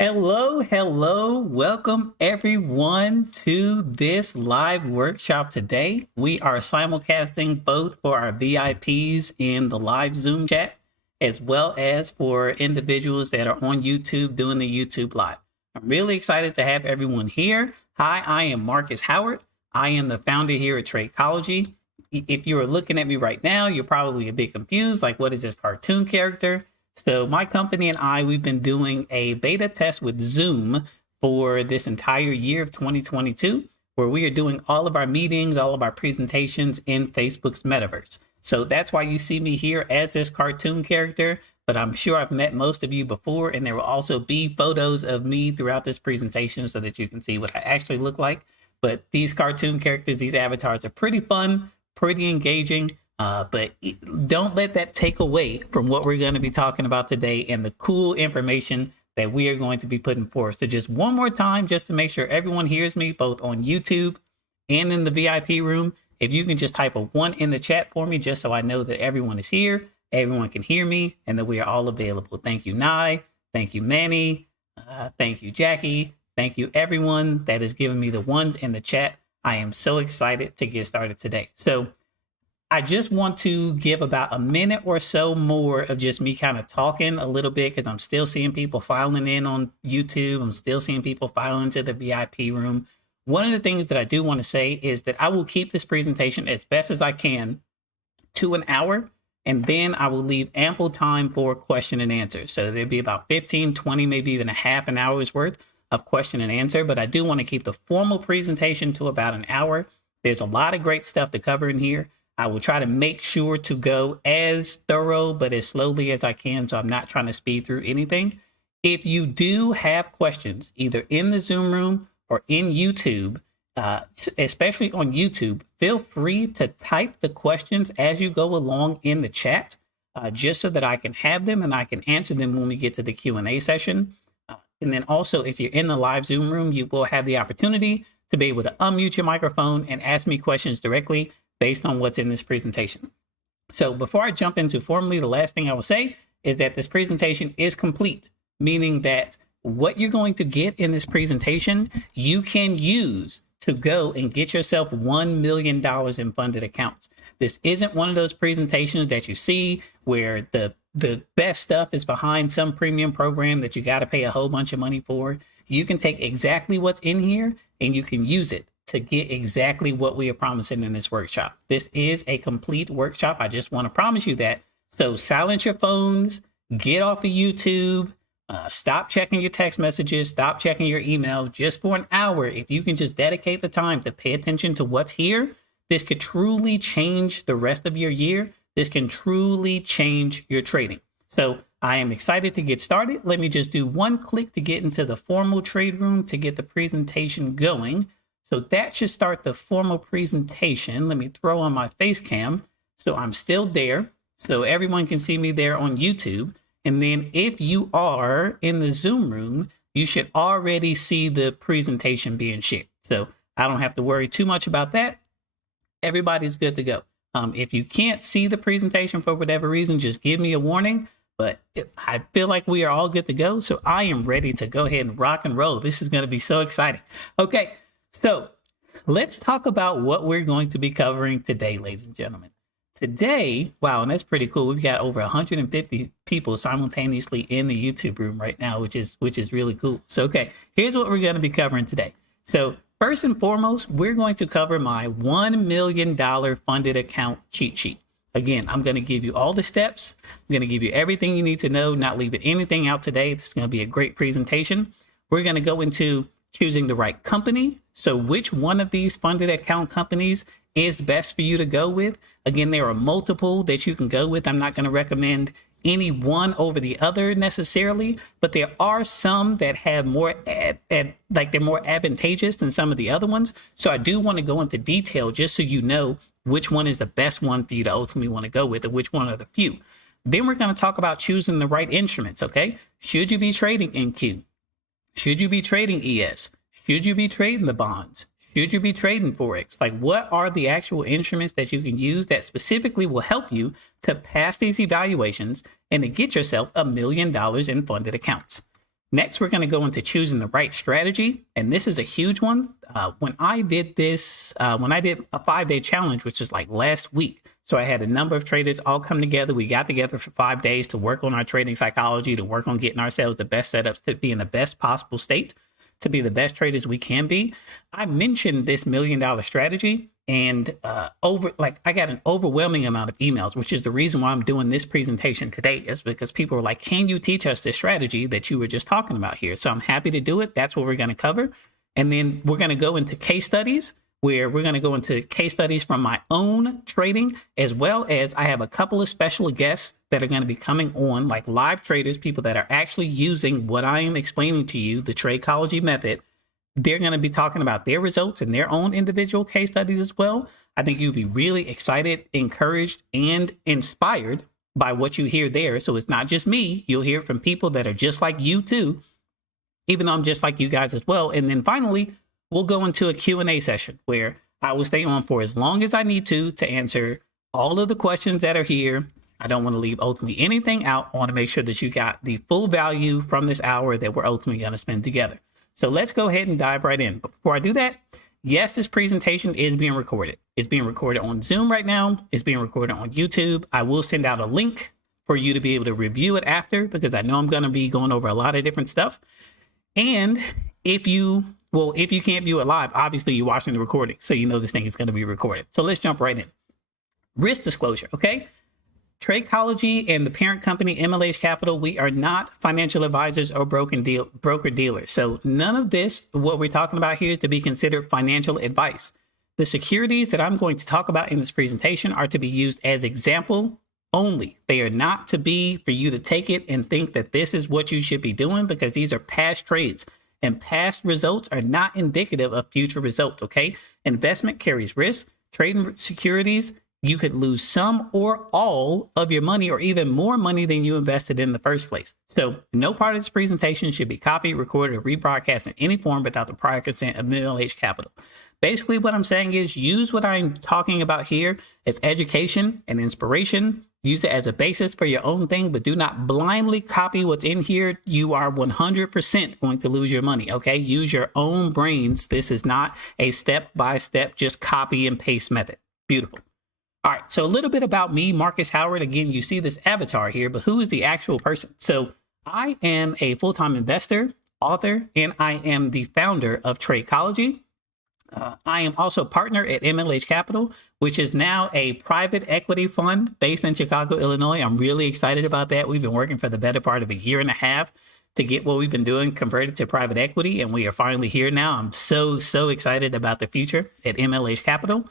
Hello. Welcome everyone to this live workshop today. We are simulcasting both for our VIPs in the live Zoom chat, as well as for individuals that are on YouTube doing the YouTube live. I'm really excited to have everyone here. Hi, I am Marcus Howard. I am the founder here at Tradechology. If you are looking at me right now, you're probably a bit confused, like what is this cartoon character? So my company and we've been doing a beta test with Zoom for this entire year of 2022, where we are doing all of our meetings, all of our presentations in Facebook's metaverse. So that's why you see me here as this cartoon character, but I'm sure I've met most of you before, and there will also be photos of me throughout this presentation so that you can see what I actually look like. But these cartoon characters, these avatars are pretty fun, pretty engaging. But don't let that take away from what we're going to be talking about today and the cool information that we are going to be putting forth. So just one more time, just to make sure everyone hears me, both on YouTube and in the VIP room, if you can just type a 1 in the chat for me, just so I know that everyone is here, everyone can hear me, and that we are all available. Thank you, Nye. Thank you, Manny. Thank you, Jackie. Thank you, everyone that has given me the ones in the chat. I am so excited to get started today. So I just want to give about a minute or so more of just me kind of talking a little bit, because I'm still seeing people filing in on YouTube. I'm still seeing people filing into the VIP room. One of the things that I do want to say is that I will keep this presentation as best as I can to an hour, and then I will leave ample time for question and answer. So there'll be about 15, 20, maybe even a half an hour's worth of question and answer, but I do want to keep the formal presentation to about an hour. There's a lot of great stuff to cover in here. I will try to make sure to go as thorough, but as slowly as I can, so I'm not trying to speed through anything. If you do have questions, either in the Zoom room or in YouTube, especially on YouTube, feel free to type the questions as you go along in the chat, just so that I can have them and I can answer them when we get to the Q&A session. And then also, if you're in the live Zoom room, you will have the opportunity to be able to unmute your microphone and ask me questions directly based on what's in this presentation. So before I jump into formally, the last thing I will say is that this presentation is complete, meaning that what you're going to get in this presentation, you can use to go and get yourself $1 million in funded accounts. This isn't one of those presentations that you see where the best stuff is behind some premium program that you got to pay a whole bunch of money for. You can take exactly what's in here and you can use it to get exactly what we are promising in this workshop. This is a complete workshop. I just want to promise you that. So silence your phones, get off of YouTube, stop checking your text messages, stop checking your email just for an hour. If you can just dedicate the time to pay attention to what's here, this could truly change the rest of your year. This can truly change your trading. So I am excited to get started. Let me just do one click to get into the formal trade room to get the presentation going. So that should start the formal presentation. Let me throw on my face cam. So I'm still there. So everyone can see me there on YouTube. And then if you are in the Zoom room, you should already see the presentation being shared. So I don't have to worry too much about that. Everybody's good to go. If you can't see the presentation for whatever reason, just give me a warning. But I feel like we are all good to go. So I am ready to go ahead and rock and roll. This is going to be so exciting. Okay. So let's talk about what we're going to be covering today, ladies and gentlemen. Today, wow, and that's pretty cool. We've got over 150 people simultaneously in the YouTube room right now, which is really cool. So, okay, here's what we're going to be covering today. So first and foremost, we're going to cover my $1 million funded account cheat sheet. Again, I'm going to give you all the steps. I'm going to give you everything you need to know, not leaving anything out today. This is going to be a great presentation. We're going to go into choosing the right company. So which one of these funded account companies is best for you to go with? Again, there are multiple that you can go with. I'm not going to recommend any one over the other necessarily, but there are some that have more, they're more advantageous than some of the other ones. So I do want to go into detail just so you know which one is the best one for you to ultimately want to go with, or which one are the few. Then we're going to talk about choosing the right instruments, okay? Should you be trading NQ? Should you be trading ES? Should you be trading the bonds? Should you be trading Forex? Like, what are the actual instruments that you can use that specifically will help you to pass these evaluations and to get yourself $1 million in funded accounts? Next, we're going to go into choosing the right strategy. And this is a huge one. When I did this, when I did a 5-day challenge, which was like last week. So I had a number of traders all come together. We got together for 5 days to work on our trading psychology, to work on getting ourselves the best setups to be in the best possible state, to be the best traders we can be. I mentioned this $1 million strategy. And I got an overwhelming amount of emails, which is the reason why I'm doing this presentation today, is because people were like, can you teach us this strategy that you were just talking about here? So I'm happy to do it. That's what we're going to cover. And then we're going to go into case studies, where we're going to go into case studies from my own trading, as well as I have a couple of special guests that are going to be coming on, like live traders, people that are actually using what I am explaining to you, the Tradechology method. They're going to be talking about their results and their own individual case studies as well. I think you'll be really excited, encouraged, and inspired by what you hear there. So it's not just me. You'll hear from people that are just like you too, even though I'm just like you guys as well. And then finally, we'll go into a Q&A session where I will stay on for as long as I need to answer all of the questions that are here. I don't want to leave ultimately anything out. I want to make sure that you got the full value from this hour that we're ultimately going to spend together. So let's go ahead and dive right in. But before I do that, yes, this presentation is being recorded. It's being recorded on Zoom right now. It's being recorded on YouTube. I will send out a link for you to be able to review it after, because I know I'm going to be going over a lot of different stuff. And if you can't view it live, obviously you're watching the recording, so you know this thing is going to be recorded. So let's jump right in. Risk disclosure, okay? Tradechology and the parent company, MLH Capital, we are not financial advisors or broker dealers. So none of this, what we're talking about here, is to be considered financial advice. The securities that I'm going to talk about in this presentation are to be used as example only. They are not to be for you to take it and think that this is what you should be doing, because these are past trades. And past results are not indicative of future results, okay? Investment carries risk. Trading securities, you could lose some or all of your money, or even more money than you invested in the first place. So no part of this presentation should be copied, recorded, or rebroadcast in any form without the prior consent of MLH Capital. Basically, what I'm saying is use what I'm talking about here as education and inspiration. Use it as a basis for your own thing, but do not blindly copy what's in here. You are 100% going to lose your money, okay? Use your own brains. This is not a step-by-step, just copy and paste method. Beautiful. All right, so a little bit about me, Marcus Howard. Again, you see this avatar here, but who is the actual person? So I am a full-time investor, author, and I am the founder of Tradechology. I am also partner at MLH Capital, which is now a private equity fund based in Chicago, Illinois. I'm really excited about that. We've been working for the better part of a year and a half to get what we've been doing converted to private equity, and we are finally here now. I'm so excited about the future at MLH Capital.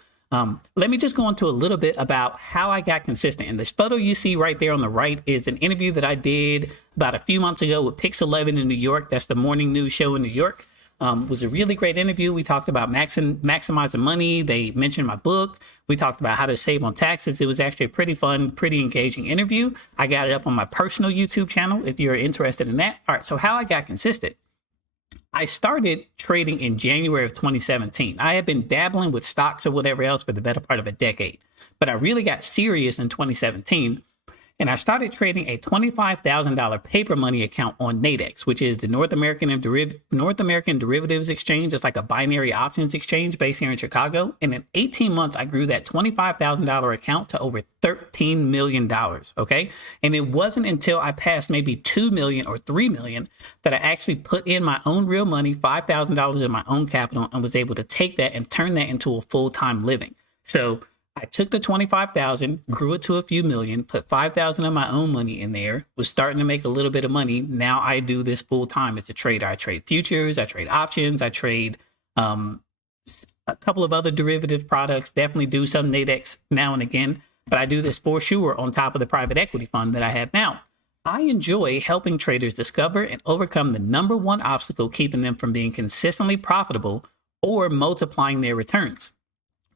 Let me just go into a little bit about how I got consistent. And this photo you see right there on the right is an interview that I did about a few months ago with Pix 11 in New York. That's the morning news show in New York. Was a really great interview. We talked about maximizing money. They mentioned my book. We talked about how to save on taxes. It was actually a pretty fun, pretty engaging interview. I got it up on my personal YouTube channel if you're interested in that. All right, so how I got consistent. I started trading in January of 2017. I had been dabbling with stocks or whatever else for the better part of a decade, but I really got serious in 2017. And I started trading a $25,000 paper money account on Nadex, which is the North American Derivatives Exchange. It's like a binary options exchange based here in Chicago. And in 18 months, I grew that $25,000 account to over $13 million. Okay. And it wasn't until I passed maybe 2 million or 3 million that I actually put in my own real money, $5,000 in my own capital, and was able to take that and turn that into a full-time living. So I took the 25,000, grew it to a few million, put 5,000 of my own money in there, was starting to make a little bit of money. Now I do this full time as a trader. I trade futures, I trade options, I trade a couple of other derivative products, definitely do some Nadex now and again, but I do this for sure on top of the private equity fund that I have now. I enjoy helping traders discover and overcome the number one obstacle keeping them from being consistently profitable or multiplying their returns.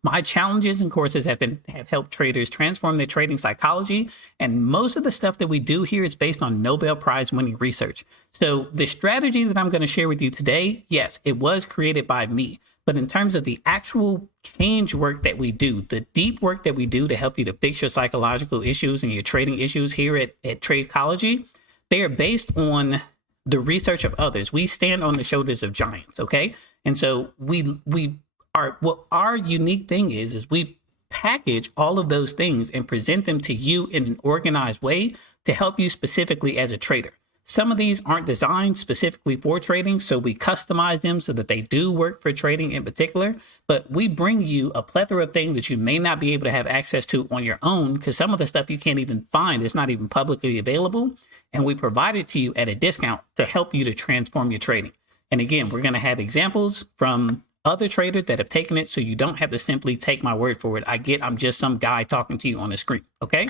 My challenges and courses have helped traders transform their trading psychology, and most of the stuff that we do here is based on Nobel Prize winning research. So the strategy that I'm going to share with you today, yes, it was created by me, but in terms of the actual change work that we do, the deep work that we do to help you to fix your psychological issues and your trading issues here at Tradechology, they are based on the research of others. We stand on the shoulders of giants. Okay. And so what our unique thing is we package all of those things and present them to you in an organized way to help you specifically as a trader. Some of these aren't designed specifically for trading, so we customize them so that they do work for trading in particular. But we bring you a plethora of things that you may not be able to have access to on your own, because some of the stuff you can't even find. It's not even publicly available. And we provide it to you at a discount to help you to transform your trading. And again, we're going to have examples from other traders that have taken it, so you don't have to simply take my word for it. I'm just some guy talking to you on the screen. Okay.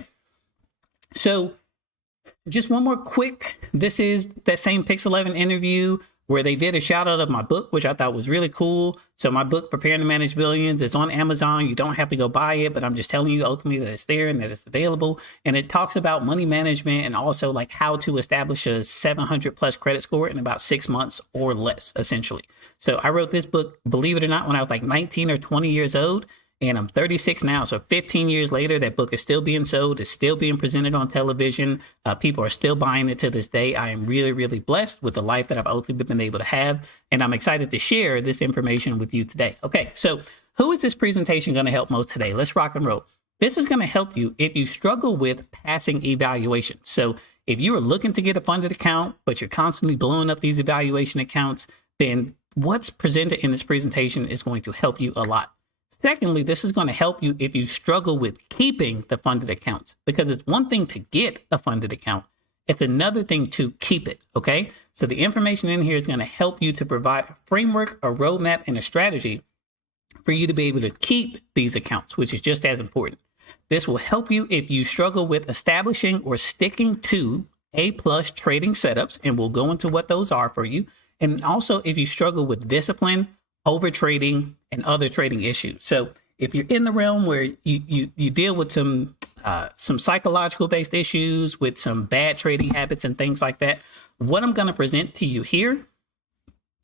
So just one more quick, this is that same Pix 11 interview where they did a shout out of my book, which I thought was really cool. So my book, Preparing to Manage Billions, is on Amazon. You don't have to go buy it, but I'm just telling you ultimately that it's there and that it's available. And it talks about money management and also like how to establish a 700 plus credit score in about 6 months or less, essentially. So I wrote this book, believe it or not, when I was like 19 or 20 years old. And I'm 36 now. So 15 years later, that book is still being sold. It's still being presented on television. People are still buying it to this day. I am really, really blessed with the life that I've ultimately been able to have. And I'm excited to share this information with you today. Okay, so who is this presentation going to help most today? Let's rock and roll. This is going to help you if you struggle with passing evaluation. So if you are looking to get a funded account, but you're constantly blowing up these evaluation accounts, then what's presented in this presentation is going to help you a lot. Secondly, this is going to help you if you struggle with keeping the funded accounts, because it's one thing to get a funded account. It's another thing to keep it. Okay. So the information in here is going to help you to provide a framework, a roadmap, and a strategy for you to be able to keep these accounts, which is just as important. This will help you if you struggle with establishing or sticking to A+ trading setups, and we'll go into what those are for you. And also if you struggle with discipline, over trading, and other trading issues. So if you're in the realm where you deal with some psychological based issues, with some bad trading habits and things like that, what I'm going to present to you here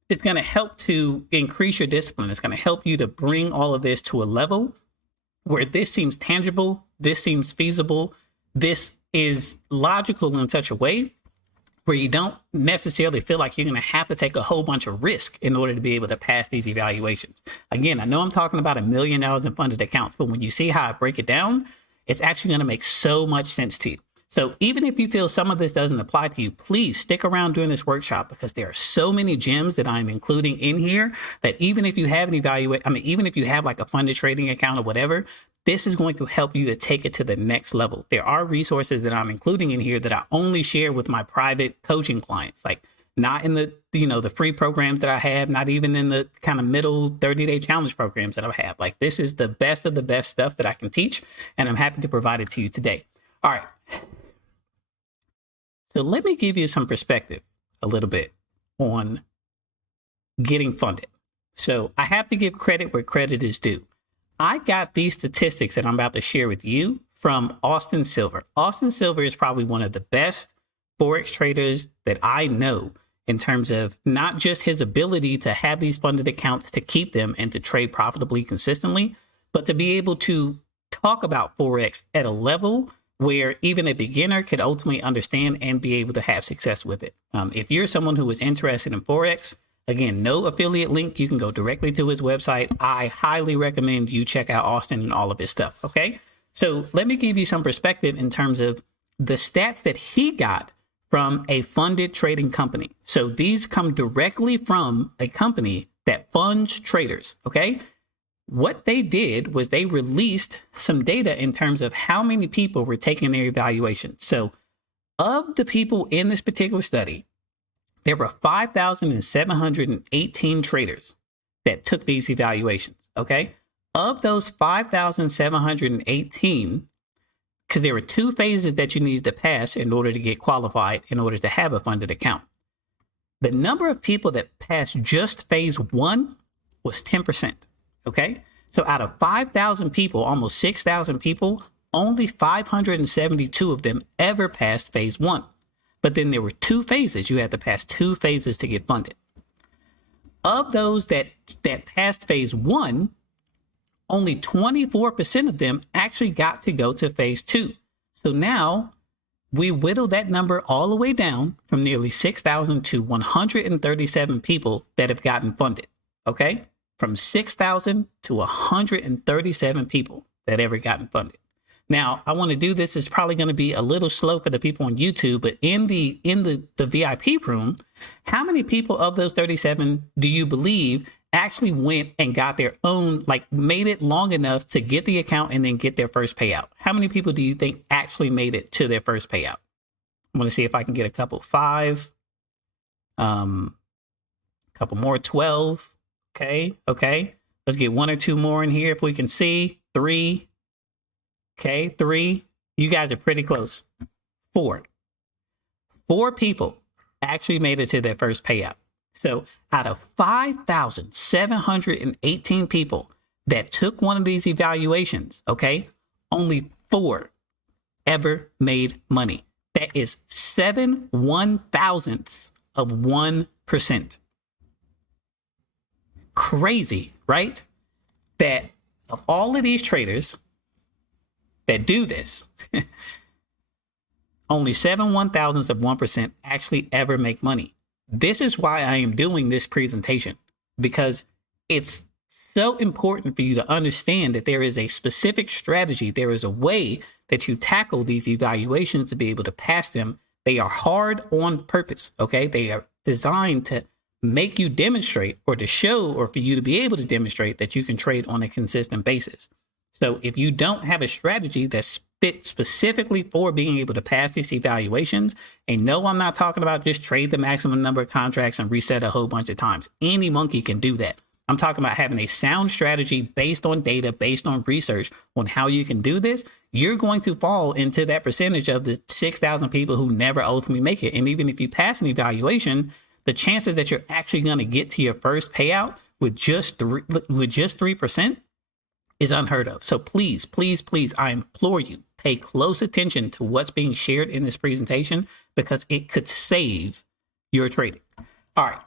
is going to help to increase your discipline. It's going to help you to bring all of this to a level where this seems tangible, this seems feasible, this is logical in such a way where you don't necessarily feel like you're going to have to take a whole bunch of risk in order to be able to pass these evaluations. Again, I know I'm talking about $1 million in funded accounts, but when you see how I break it down, it's actually going to make so much sense to you. So even if you feel some of this doesn't apply to you, please stick around during this workshop, because there are so many gems that I'm including in here that even if you have even if you have like a funded trading account or whatever, this is going to help you to take it to the next level. There are resources that I'm including in here that I only share with my private coaching clients, like not in the free programs that I have, not even in the kind of middle 30-day challenge programs that I have. Like, this is the best of the best stuff that I can teach, and I'm happy to provide it to you today. All right. So let me give you some perspective a little bit on getting funded. So I have to give credit where credit is due. I got these statistics that I'm about to share with you from Austin Silver. Austin Silver is probably one of the best Forex traders that I know in terms of not just his ability to have these funded accounts, to keep them and to trade profitably consistently, but to be able to talk about Forex at a level where even a beginner could ultimately understand and be able to have success with it. If you're someone who is interested in Forex, again, no affiliate link. You can go directly to his website. I highly recommend you check out Austin and all of his stuff. Okay. So let me give you some perspective in terms of the stats that he got from a funded trading company. So these come directly from a company that funds traders. Okay. What they did was they released some data in terms of how many people were taking their evaluation. So of the people in this particular study, there were 5,718 traders that took these evaluations. Okay. Of those 5,718, because there were 2 phases that you needed to pass in order to get qualified, in order to have a funded account. The number of people that passed just phase 1 was 10%. Okay. So out of 5,000 people, almost 6,000 people, only 572 of them ever passed phase 1. But then there were 2 phases. You had to pass 2 phases to get funded. Of those that passed phase 1, only 24% of them actually got to go to phase 2. So now we whittled that number all the way down from nearly 6,000 to 137 people that have gotten funded. Okay. From 6,000 to 137 people that ever gotten funded. Now, I want to do this. It's probably going to be a little slow for the people on YouTube, but in the VIP room, how many people of those 37 do you believe actually went and got their own, like made it long enough to get the account and then get their first payout? How many people do you think actually made it to their first payout? I'm going to see if I can get a couple. 5, couple more. 12. Okay. Let's get 1 or 2 more in here if we can see. 3. Okay, 3. You guys are pretty close. 4. 4 people actually made it to their first payout. So out of 5,718 people that took one of these evaluations, okay, only 4 ever made money. That is 7 1,000ths of 1%. Crazy, right? That of all of these traders that do this, only 7 1,000ths of 1% actually ever make money. This is why I am doing this presentation, because it's so important for you to understand that there is a specific strategy. There is a way that you tackle these evaluations to be able to pass them. They are hard on purpose. Okay. They are designed to make you demonstrate, or to show, or for you to be able to demonstrate that you can trade on a consistent basis. So if you don't have a strategy that's fit specifically for being able to pass these evaluations, and no, I'm not talking about just trade the maximum number of contracts and reset a whole bunch of times. Any monkey can do that. I'm talking about having a sound strategy based on data, based on research on how you can do this. You're going to fall into that percentage of the 6,000 people who never ultimately make it. And even if you pass an evaluation, the chances that you're actually going to get to your first payout with just 3% is unheard of. So please, I implore you, pay close attention to what's being shared in this presentation, because it could save your trading. All right.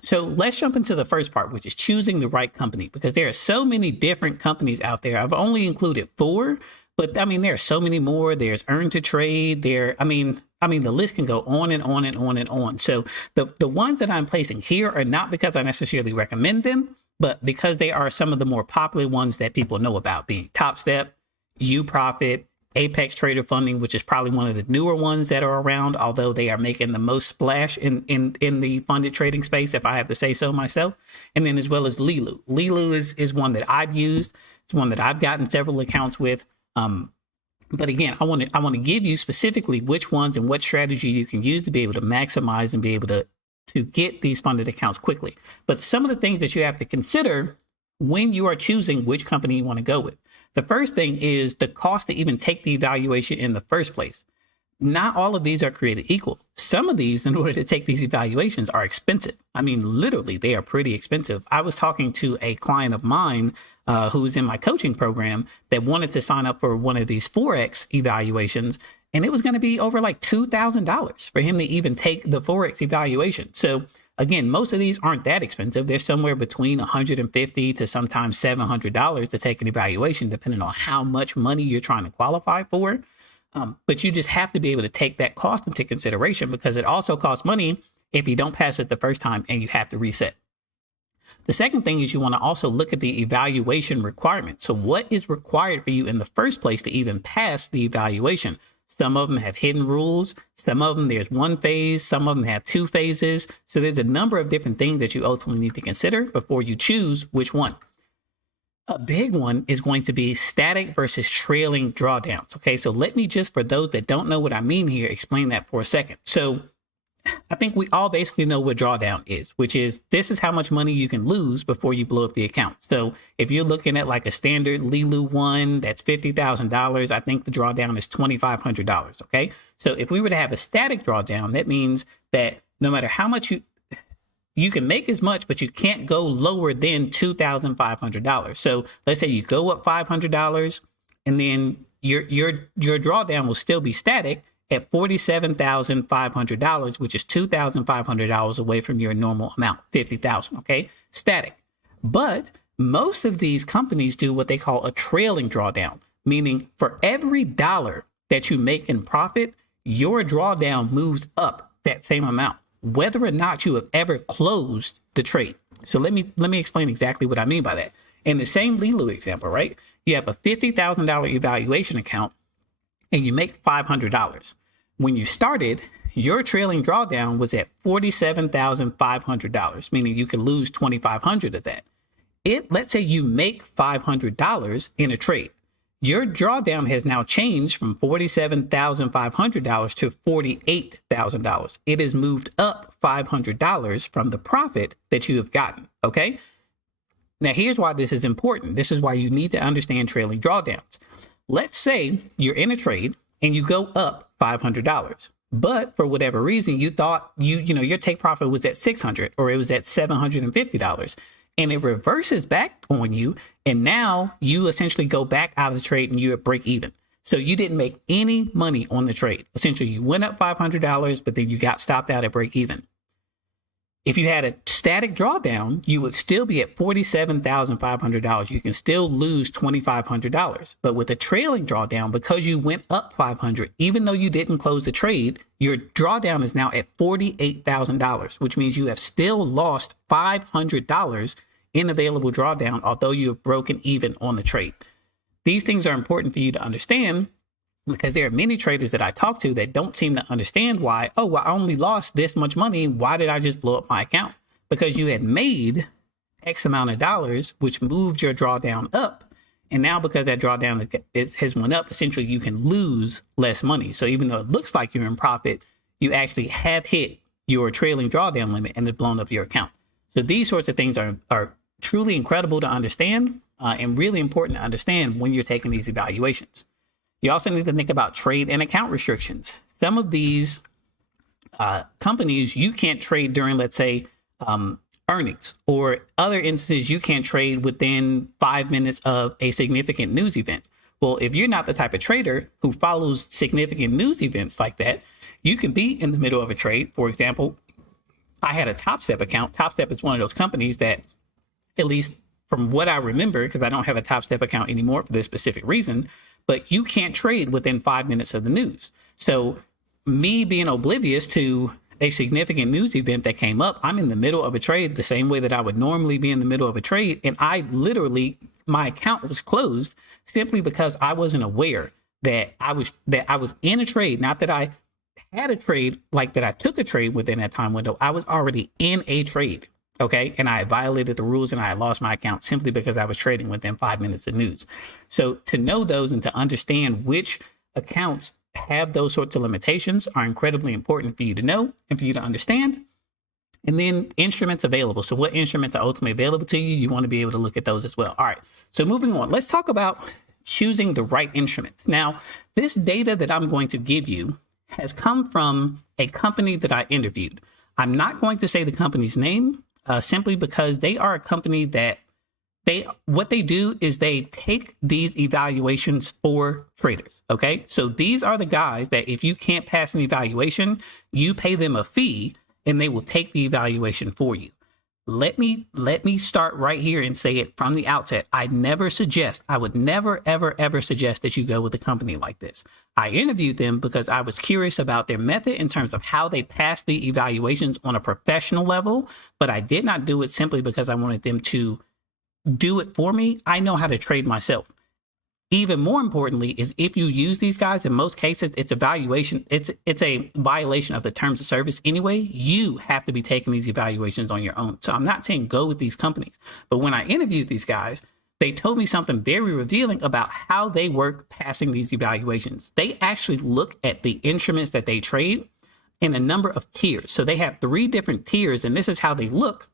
So let's jump into the first part, which is choosing the right company, because there are so many different companies out there. I've only included 4, but I mean, there are so many more. There's Earn to Trade there. I mean, the list can go on and on and on and on. So the ones that I'm placing here are not because I necessarily recommend them, but because they are some of the more popular ones that people know about, being Top Step, UProfit, Apex Trader Funding, which is probably one of the newer ones that are around, although they are making the most splash in the funded trading space, if I have to say so myself. And then as well as Lilu. Lilu is one that I've used. It's one that I've gotten several accounts with. But again, I want to give you specifically which ones and what strategy you can use to be able to maximize and be able to get these funded accounts quickly. But some of the things that you have to consider when you are choosing which company you want to go with. The first thing is the cost to even take the evaluation in the first place. Not all of these are created equal. Some of these, in order to take these evaluations, are expensive. I mean, literally, they are pretty expensive. I was talking to a client of mine who's in my coaching program that wanted to sign up for one of these Forex evaluations, and it was going to be over like $2,000 for him to even take the Forex evaluation. So again, most of these aren't that expensive. They're somewhere between $150 to sometimes $700 to take an evaluation, depending on how much money you're trying to qualify for. But you just have to be able to take that cost into consideration, because it also costs money if you don't pass it the first time and you have to reset. The second thing is you want to also look at the evaluation requirements. So what is required for you in the first place to even pass the evaluation? Some of them have hidden rules. Some of them, there's 1 phase. Some of them have 2 phases. So there's a number of different things that you ultimately need to consider before you choose which one. A big one is going to be static versus trailing drawdowns. Okay, so let me just, for those that don't know what I mean here, explain that for a second. So I think we all basically know what drawdown is, which is this is how much money you can lose before you blow up the account. So if you're looking at like a standard Lilu one, that's $50,000. I think the drawdown is $2,500. Okay, so if we were to have a static drawdown, that means that no matter how much you can make as much, but you can't go lower than $2,500. So let's say you go up $500, and then your drawdown will still be static at $47,500, which is $2,500 away from your normal amount, $50,000. Okay, static. But most of these companies do what they call a trailing drawdown, meaning for every dollar that you make in profit, your drawdown moves up that same amount, whether or not you have ever closed the trade. So let me explain exactly what I mean by that. In the same Lilu example, right? You have a $50,000 evaluation account and you make $500. When you started, your trailing drawdown was at $47,500, meaning you could lose $2,500 of that. If let's say you make $500 in a trade, your drawdown has now changed from $47,500 to $48,000. It has moved up $500 from the profit that you have gotten. Okay. Now, here's why this is important. This is why you need to understand trailing drawdowns. Let's say you're in a trade and you go up $500, but for whatever reason, you thought your take profit was at $600 or it was at $750, and it reverses back on you. And now you essentially go back out of the trade and you're at break even. So you didn't make any money on the trade. Essentially, you went up $500, but then you got stopped out at break even. If you had a static drawdown, you would still be at $47,500. You can still lose $2,500. But with a trailing drawdown, because you went up $500, even though you didn't close the trade, your drawdown is now at $48,000, which means you have still lost $500 in available drawdown, although you have broken even on the trade. These things are important for you to understand, because there are many traders that I talk to that don't seem to understand why, oh, well, I only lost this much money. Why did I just blow up my account? Because you had made X amount of dollars, which moved your drawdown up. And now because that drawdown has went up, essentially you can lose less money. So even though it looks like you're in profit, you actually have hit your trailing drawdown limit and it's blown up your account. So these sorts of things are truly incredible to understand and really important to understand when you're taking these evaluations. You also need to think about trade and account restrictions. Some of these companies, you can't trade during, let's say, earnings, or other instances, you can't trade within 5 minutes of a significant news event. Well, if you're not the type of trader who follows significant news events like that, you can be in the middle of a trade. For example, I had a Top Step account. Top Step is one of those companies that, at least from what I remember, because I don't have a Top Step account anymore for this specific reason, but you can't trade within 5 minutes of the news. So me being oblivious to a significant news event that came up, I'm in the middle of a trade the same way that I would normally be in the middle of a trade. And my account was closed simply because I wasn't aware that I was in a trade. Not that I had a trade, like that I took a trade within that time window. I was already in a trade. Okay. And I violated the rules and I lost my account simply because I was trading within 5 minutes of news. So to know those and to understand which accounts have those sorts of limitations are incredibly important for you to know and for you to understand. And then instruments available. So what instruments are ultimately available to you? You want to be able to look at those as well. All right. So moving on, let's talk about choosing the right instruments. Now, this data that I'm going to give you has come from a company that I interviewed. I'm not going to say the company's name. Simply because they are a company that what they do is they take these evaluations for traders. Okay. So these are the guys that if you can't pass an evaluation, you pay them a fee and they will take the evaluation for you. Let me start right here and say it from the outset. I would never, ever suggest that you go with a company like this. I interviewed them because I was curious about their method in terms of how they pass the evaluations on a professional level, but I did not do it simply because I wanted them to do it for me. I know how to trade myself. Even more importantly is if you use these guys, in most cases, it's a violation of the terms of service anyway. You have to be taking these evaluations on your own. So I'm not saying go with these companies, but when I interviewed these guys, they told me something very revealing about how they work passing these evaluations. They actually look at the instruments that they trade in a number of tiers. So they have 3 different tiers, and this is how they look.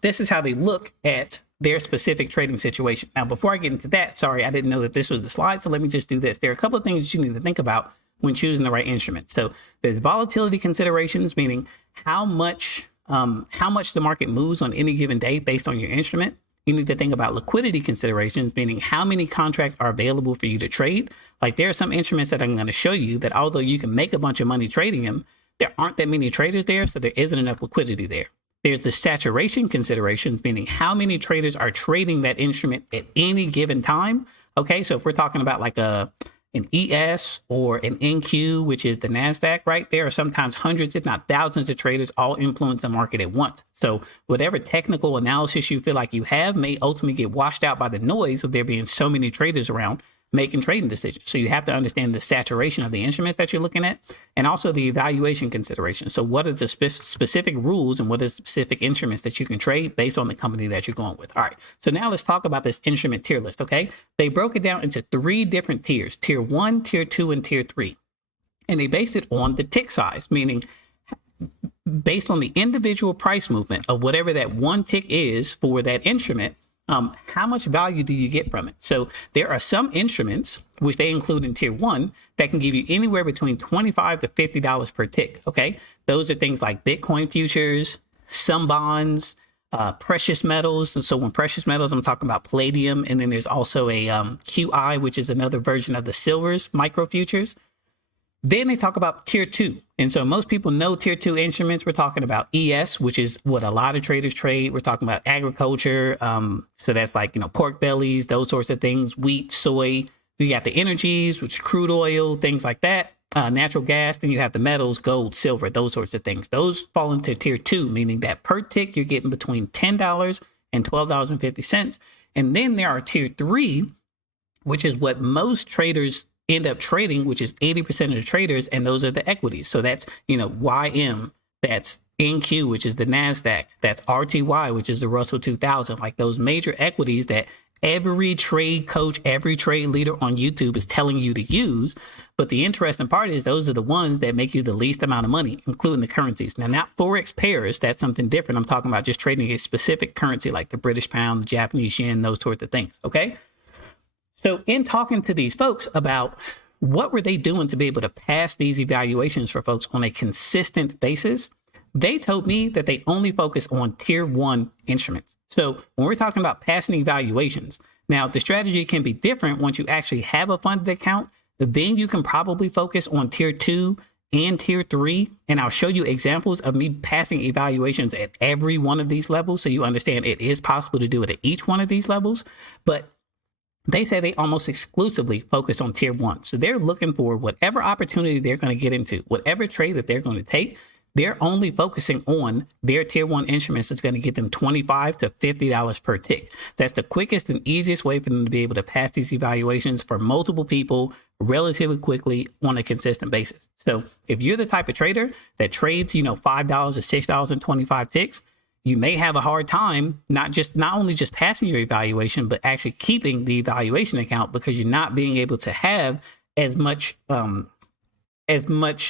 This is how they look at their specific trading situation. Now, before I get into that, sorry, I didn't know that this was the slide. So let me just do this. There are a couple of things that you need to think about when choosing the right instrument. So there's volatility considerations, meaning how much the market moves on any given day based on your instrument. You need to think about liquidity considerations, meaning how many contracts are available for you to trade. Like there are some instruments that I'm going to show you that although you can make a bunch of money trading them, there aren't that many traders there. So there isn't enough liquidity there. There's the saturation considerations, meaning how many traders are trading that instrument at any given time. Okay, so if we're talking about like a an ES or an NQ, which is the NASDAQ, right? There are sometimes hundreds, if not thousands of traders all influence the market at once. So whatever technical analysis you feel like you have may ultimately get washed out by the noise of there being so many traders around making trading decisions. So you have to understand the saturation of the instruments that you're looking at and also the evaluation considerations. So what are the specific rules and what are the specific instruments that you can trade based on the company that you're going with? All right. So now let's talk about this instrument tier list. Okay. They broke it down into 3 different tiers: tier 1, tier 2, and tier 3. And they based it on the tick size, meaning based on the individual price movement of whatever that one tick is for that instrument, how much value do you get from it? So there are some instruments, which they include in tier 1, that can give you anywhere between $25 to $50 per tick. Okay. Those are things like Bitcoin futures, some bonds, precious metals. And so when precious metals, I'm talking about palladium. And then there's also a QI, which is another version of the silvers micro futures. Then they talk about tier 2. And so most people know tier 2 instruments. We're talking about ES, which is what a lot of traders trade. We're talking about agriculture. So that's like, pork bellies, those sorts of things, wheat, soy. You got the energies, which is crude oil, things like that, natural gas. Then you have the metals, gold, silver, those sorts of things. Those fall into tier 2, meaning that per tick, you're getting between $10 and $12.50. And then there are tier 3, which is what most traders end up trading, which is 80% of the traders, and those are the equities. So that's, YM, that's NQ, which is the NASDAQ, that's RTY, which is the Russell 2000, like those major equities that every trade coach, every trade leader on YouTube is telling you to use. But the interesting part is those are the ones that make you the least amount of money, including the currencies. Now, not Forex pairs, that's something different. I'm talking about just trading a specific currency like the British pound, the Japanese yen, those sorts of things. Okay. So in talking to these folks about what were they doing to be able to pass these evaluations for folks on a consistent basis, they told me that they only focus on tier 1 instruments. So when we're talking about passing evaluations, now the strategy can be different once you actually have a funded account. Then you can probably focus on tier 2 and tier 3. And I'll show you examples of me passing evaluations at every one of these levels. So you understand it is possible to do it at each one of these levels. But they say they almost exclusively focus on tier 1. So they're looking for whatever opportunity they're going to get into, whatever trade that they're going to take. They're only focusing on their tier 1 instruments that's going to get them $25 to $50 per tick. That's the quickest and easiest way for them to be able to pass these evaluations for multiple people relatively quickly on a consistent basis. So if you're the type of trader that trades, $5 or $6.25 ticks, you may have a hard time not only just passing your evaluation, but actually keeping the evaluation account because you're not being able to have as much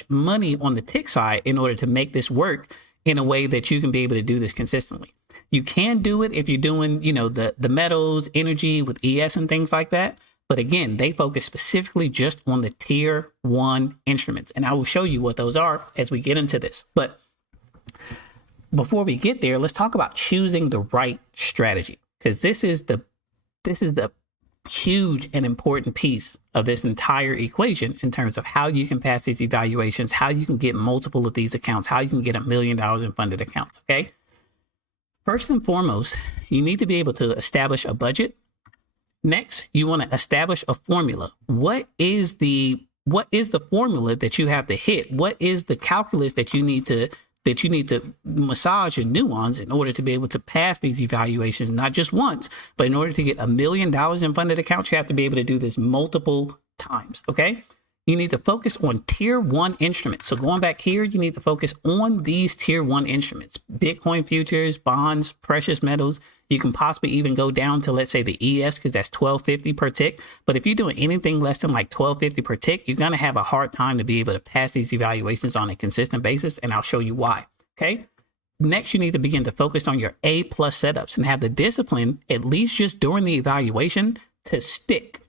money on the tick side in order to make this work in a way that you can be able to do this consistently. You can do it if you're doing, the metals, energy with ES and things like that. But again, they focus specifically just on the tier 1 instruments. And I will show you what those are as we get into this. But before we get there, let's talk about choosing the right strategy, because this is the huge and important piece of this entire equation in terms of how you can pass these evaluations, how you can get multiple of these accounts, how you can get $1 million in funded accounts. Okay. First and foremost, you need to be able to establish a budget. Next, you want to establish a formula. What is the formula that you have to hit? What is the calculus that you need to massage and nuance in order to be able to pass these evaluations, not just once, but in order to get $1 million in funded accounts, you have to be able to do this multiple times. Okay. You need to focus on tier 1 instruments. So going back here, you need to focus on these tier 1 instruments: Bitcoin futures, bonds, precious metals. You can possibly even go down to, let's say, the ES, because that's $12.50 per tick. But if you're doing anything less than like $12.50 per tick, you're going to have a hard time to be able to pass these evaluations on a consistent basis. And I'll show you why. Okay. Next, you need to begin to focus on your A+ setups and have the discipline, at least just during the evaluation, to stick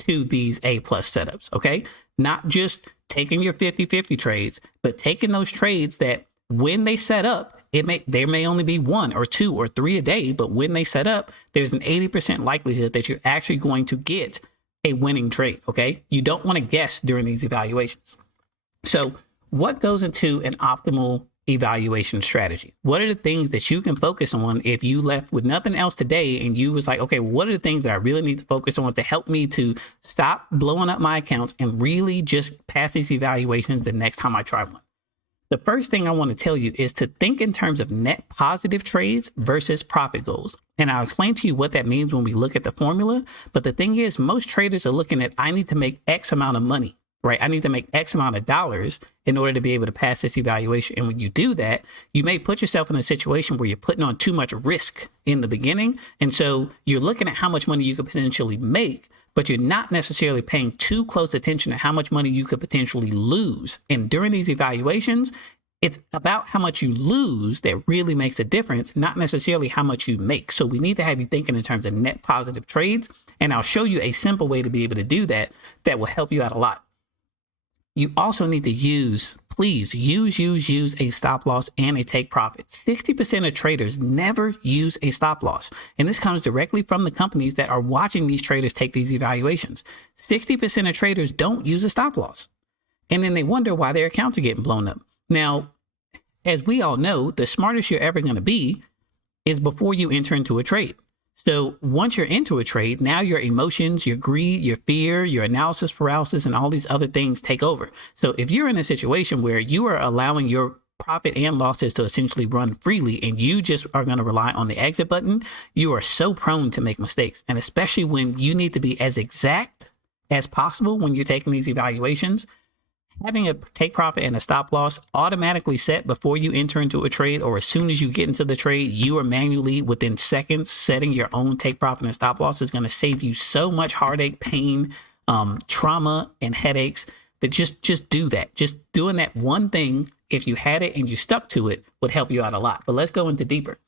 to these A+ setups. Okay. Not just taking your 50-50 trades, but taking those trades that when they set up, there may only be 1 or 2 or 3 a day, but when they set up, there's an 80% likelihood that you're actually going to get a winning trade. Okay. You don't want to guess during these evaluations. So what goes into an optimal evaluation strategy? What are the things that you can focus on if you left with nothing else today and you was like, okay, what are the things that I really need to focus on to help me to stop blowing up my accounts and really just pass these evaluations the next time I try one? The first thing I want to tell you is to think in terms of net positive trades versus profit goals. And I'll explain to you what that means when we look at the formula. But the thing is, most traders are looking at, I need to make X amount of money, right? I need to make X amount of dollars in order to be able to pass this evaluation. And when you do that, you may put yourself in a situation where you're putting on too much risk in the beginning. And so you're looking at how much money you could potentially make, but you're not necessarily paying too close attention to how much money you could potentially lose. And during these evaluations, it's about how much you lose that really makes a difference, not necessarily how much you make. So we need to have you thinking in terms of net positive trades. And I'll show you a simple way to be able to do that that will help you out a lot. You also need to please use a stop loss and a take profit. 60% of traders never use a stop loss. And this comes directly from the companies that are watching these traders take these evaluations. 60% of traders don't use a stop loss. And then they wonder why their accounts are getting blown up. Now, as we all know, the smartest you're ever going to be is before you enter into a trade. So once you're into a trade, now your emotions, your greed, your fear, your analysis paralysis, and all these other things take over. So if you're in a situation where you are allowing your profit and losses to essentially run freely and you just are going to rely on the exit button, you are so prone to make mistakes. And especially when you need to be as exact as possible when you're taking these evaluations, having a take profit and a stop loss automatically set before you enter into a trade, or as soon as you get into the trade, you are manually within seconds setting your own take profit and stop loss is going to save you so much heartache, pain, trauma, and headaches. That just do that. Just doing that one thing, if you had it and you stuck to it, would help you out a lot. But let's go into deeper.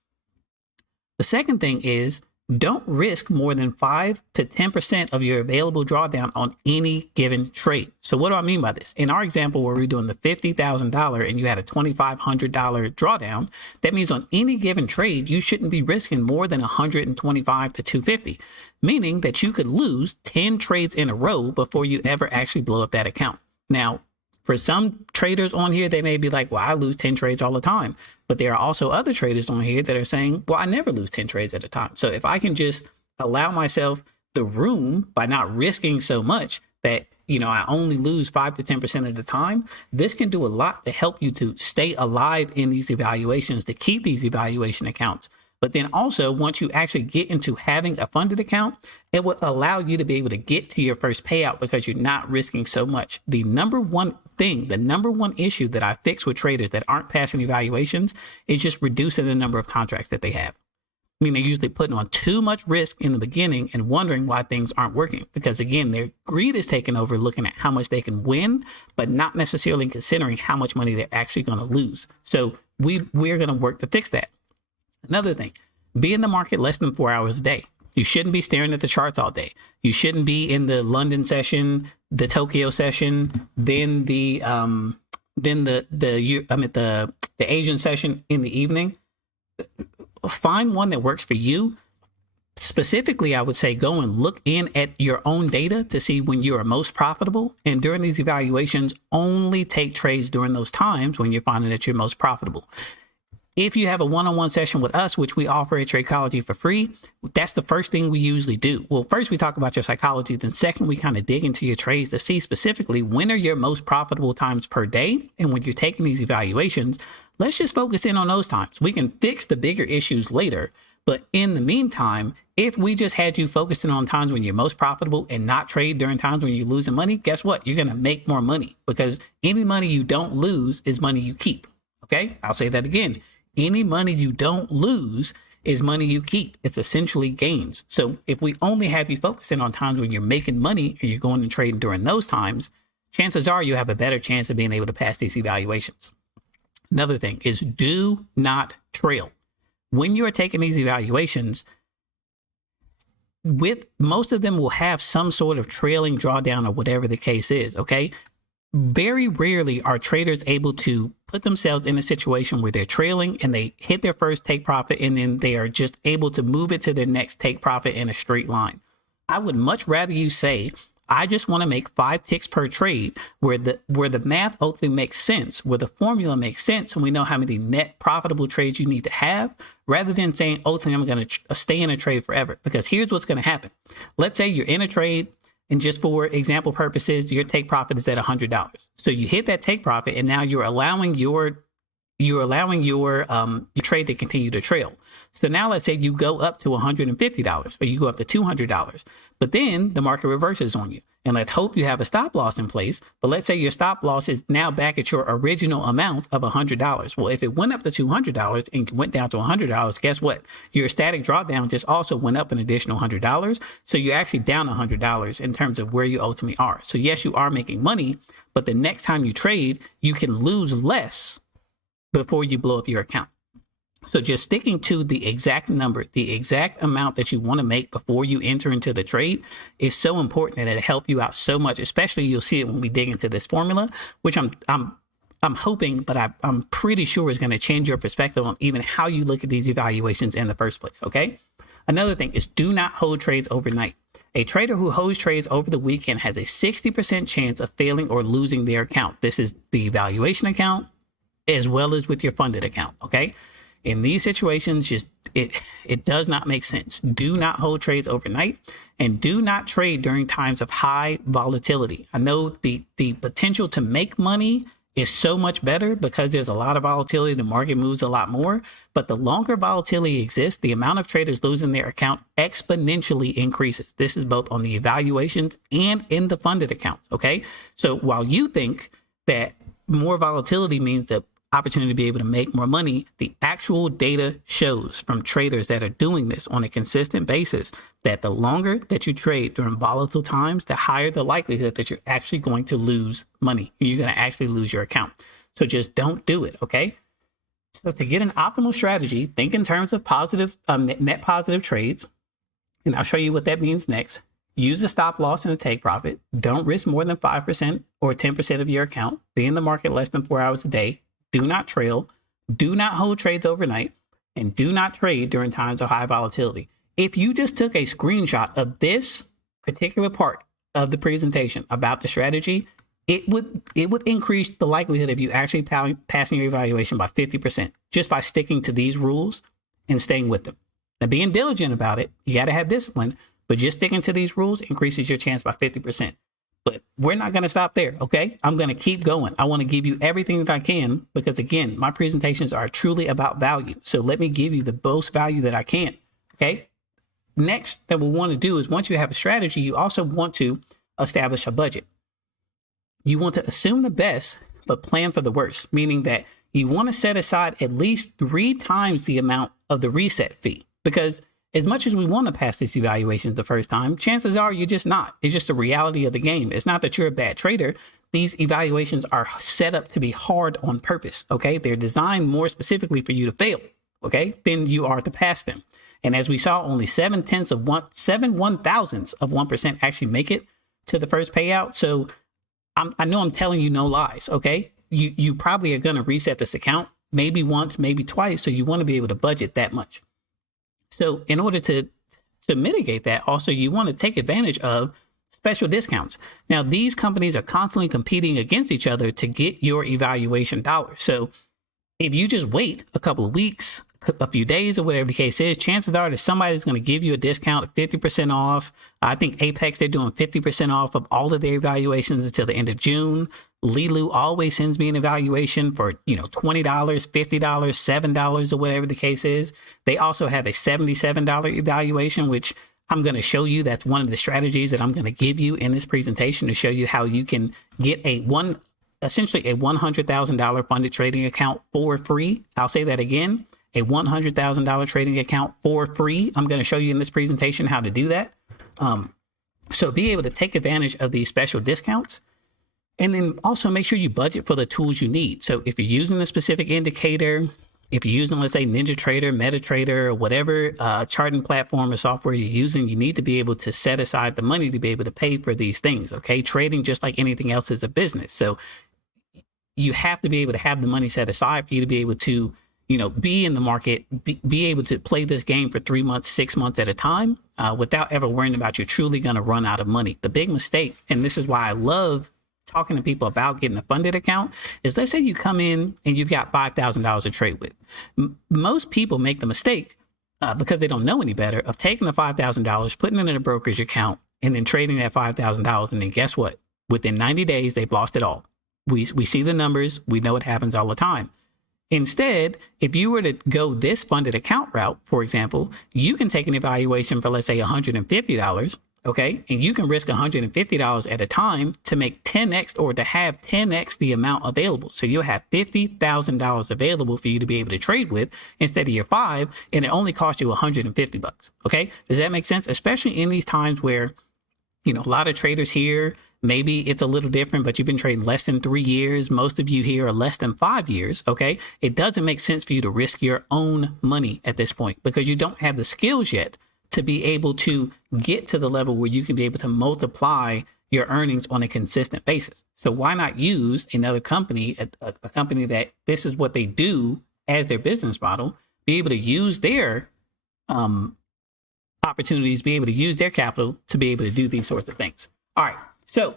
The second thing is, don't risk more than 5 to 10% of your available drawdown on any given trade. So what do I mean by this? In our example, where we're doing the $50,000 and you had a $2,500 drawdown, that means on any given trade, you shouldn't be risking more than 125 to 250, meaning that you could lose 10 trades in a row before you ever actually blow up that account. Now, for some traders on here, they may be like, well, I lose 10 trades all the time. But there are also other traders on here that are saying, well, I never lose 10 trades at a time. So if I can just allow myself the room by not risking so much that, I only lose 5 to 10% of the time, this can do a lot to help you to stay alive in these evaluations, to keep these evaluation accounts. But then also, once you actually get into having a funded account, it will allow you to be able to get to your first payout because you're not risking so much. The number one issue that I fix with traders that aren't passing evaluations is just reducing the number of contracts that they have. I mean, they're usually putting on too much risk in the beginning and wondering why things aren't working. Because again, their greed is taking over, looking at how much they can win, but not necessarily considering how much money they're actually going to lose. So we're going to work to fix that. Another thing, be in the market less than 4 hours a day. You shouldn't be staring at the charts all day. You shouldn't be in the London session, the Tokyo session, then the Asian session in the evening. Find one that works for you. Specifically, I would say go and look in at your own data to see when you are most profitable. And during these evaluations, only take trades during those times when you're finding that you're most profitable. If you have a one-on-one session with us, which we offer at Tradechology for free, that's the first thing we usually do. Well, first we talk about your psychology. Then second, we kind of dig into your trades to see specifically when are your most profitable times per day. And when you're taking these evaluations, let's just focus in on those times. We can fix the bigger issues later. But in the meantime, if we just had you focusing on times when you're most profitable and not trade during times when you're losing money, guess what? You're going to make more money because any money you don't lose is money you keep. Okay, I'll say that again. Any money you don't lose is money you keep. It's essentially gains. So if we only have you focusing on times when you're making money and you're going and trading during those times, chances are you have a better chance of being able to pass these evaluations. Another thing is do not trail. When you are taking these evaluations, with most of them will have some sort of trailing drawdown or whatever the case is. Okay. Very rarely are traders able to put themselves in a situation where they're trailing and they hit their first take profit and then they are just able to move it to their next take profit in a straight line. I would much rather you say, I just want to make 5 ticks per trade, where the math ultimately makes sense, where the formula makes sense, and we know how many net profitable trades you need to have, rather than saying ultimately I'm going to stay in a trade forever. Because here's what's going to happen. Let's say you're in a trade, and just for example purposes, your take profit is at $100. So you hit that take profit, and now you're allowing your trade to continue to trail. So now let's say you go up to $150 or you go up to $200, but then the market reverses on you. And let's hope you have a stop loss in place. But let's say your stop loss is now back at your original amount of $100. Well, if it went up to $200 and went down to $100, guess what? Your static drawdown just also went up an additional $100. So you're actually down $100 in terms of where you ultimately are. So yes, you are making money, but the next time you trade, you can lose less before you blow up your account. So just sticking to the exact number, the exact amount that you want to make before you enter into the trade is so important, and it'll help you out so much. Especially you'll see it when we dig into this formula, which I'm hoping, but I'm pretty sure is going to change your perspective on even how you look at these evaluations in the first place. Okay. Another thing is, do not hold trades overnight. A trader who holds trades over the weekend has a 60% chance of failing or losing their account. This is the evaluation account as well as with your funded account. Okay. In these situations, it does not make sense. Do not hold trades overnight, and do not trade during times of high volatility. I know the potential to make money is so much better because there's a lot of volatility. The market moves a lot more, but the longer volatility exists, the amount of traders losing their account exponentially increases. This is both on the evaluations and in the funded accounts. Okay. So while you think that more volatility means that opportunity to be able to make more money, the actual data shows from traders that are doing this on a consistent basis that the longer that you trade during volatile times, the higher the likelihood that you're actually going to lose money. You're going to actually lose your account. So just don't do it. Okay. So to get an optimal strategy, think in terms of positive, net positive trades. And I'll show you what that means next. Use a stop loss and a take profit. Don't risk more than 5% or 10% of your account. Be in the market less than 4 hours a day. Do not trail, do not hold trades overnight, and do not trade during times of high volatility. If you just took a screenshot of this particular part of the presentation about the strategy, it would increase the likelihood of you actually passing your evaluation by 50% just by sticking to these rules and staying with them. Now, being diligent about it, you got to have discipline, but just sticking to these rules increases your chance by 50%. But we're not going to stop there. Okay. I'm going to keep going. I want to give you everything that I can because, again, my presentations are truly about value. So let me give you the most value that I can. Okay. Next that we want to do is, once you have a strategy, you also want to establish a budget. You want to assume the best, but plan for the worst, meaning that you want to set aside at least 3 times the amount of the reset fee, because as much as we want to pass these evaluations the first time, chances are you're just not. It's just the reality of the game. It's not that you're a bad trader. These evaluations are set up to be hard on purpose. Okay. They're designed more specifically for you to fail. Okay. Than you are to pass them. And as we saw, only 7/10 of 1% actually make it to the first payout. So I know I'm telling you no lies. Okay. You probably are going to reset this account maybe once, maybe twice. So you want to be able to budget that much. So in order to mitigate that, also, you want to take advantage of special discounts. Now, these companies are constantly competing against each other to get your evaluation dollars. So if you just wait a couple of weeks, a few days, or whatever the case is, chances are that somebody's going to give you a discount of 50% off. I think Apex, they're doing 50% off of all of their evaluations until the end of June. Lilu always sends me an evaluation for, $20, $50, $7, or whatever the case is. They also have a $77 evaluation, which I'm going to show you. That's one of the strategies that I'm going to give you in this presentation to show you how you can get essentially a $100,000 funded trading account for free. I'll say that again, a $100,000 trading account for free. I'm going to show you in this presentation how to do that. So be able to take advantage of these special discounts. And then also make sure you budget for the tools you need. So if you're using a specific indicator, if you're using, let's say, NinjaTrader, MetaTrader, or whatever charting platform or software you're using, you need to be able to set aside the money to be able to pay for these things. Okay. Trading, just like anything else, is a business. So you have to be able to have the money set aside for you to be able to, be in the market, be able to play this game for 3 months, 6 months at a time. without ever worrying about you're truly going to run out of money. The big mistake, and this is why I love talking to people about getting a funded account, is let's say you come in and you've got $5,000 to trade with. Most people make the mistake because they don't know any better of taking the $5,000, putting it in a brokerage account, and then trading that $5,000. And then guess what? Within 90 days, they've lost it all. We see the numbers. We know it happens all the time. Instead, if you were to go this funded account route, for example, you can take an evaluation for, let's say, $150, okay? And you can risk $150 at a time to make 10x or to have 10x the amount available. So you'll have $50,000 available for you to be able to trade with instead of your $5, and it only costs you $150, okay? Does that make sense? Especially in these times where, you know, a lot of traders here, maybe it's a little different, but you've been trading less than 3 years. Most of you here are less than 5 years. Okay. It doesn't make sense for you to risk your own money at this point because you don't have the skills yet to be able to get to the level where you can be able to multiply your earnings on a consistent basis. So why not use another company, a company that this is what they do as their business model, be able to use their opportunities, be able to use their capital to be able to do these sorts of things. All right. So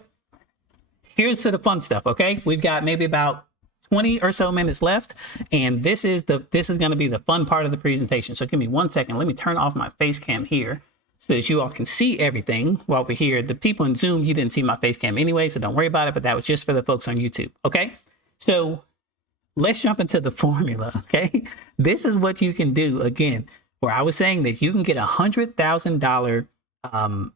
here's to the fun stuff. Okay. We've got maybe about 20 or so minutes left. And this is going to be the fun part of the presentation. So give me 1 second. Let me turn off my face cam here so that you all can see everything while we're here. The people in Zoom, you didn't see my face cam anyway, so don't worry about it. But that was just for the folks on YouTube. Okay. So let's jump into the formula. Okay. This is what you can do again, where I was saying that you can get $100,000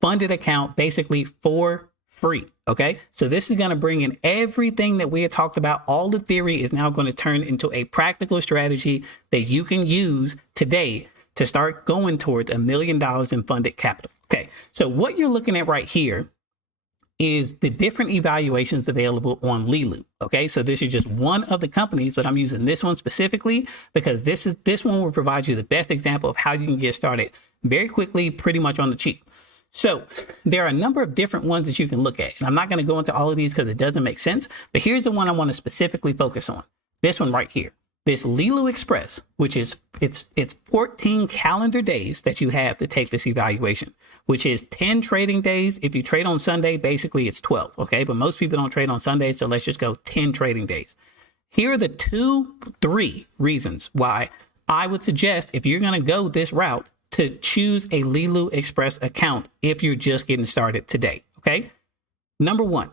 funded account basically for free. Okay. So this is going to bring in everything that we had talked about. All the theory is now going to turn into a practical strategy that you can use today to start going towards $1 million in funded capital. Okay. So what you're looking at right here is the different evaluations available on Lilu. Okay. So this is just one of the companies, but I'm using this one specifically because this one will provide you the best example of how you can get started very quickly, pretty much on the cheap. So there are a number of different ones that you can look at. And I'm not going to go into all of these because it doesn't make sense. But here's the one I want to specifically focus on. This one right here. This Lilu Express, which is it's 14 calendar days that you have to take this evaluation, which is 10 trading days. If you trade on Sunday, basically it's 12. Okay. But most people don't trade on Sundays. So let's just go 10 trading days. Here are the 3 reasons why I would suggest, if you're going to go this route, to choose a Lilu Express account if you're just getting started today. Okay. Number 1,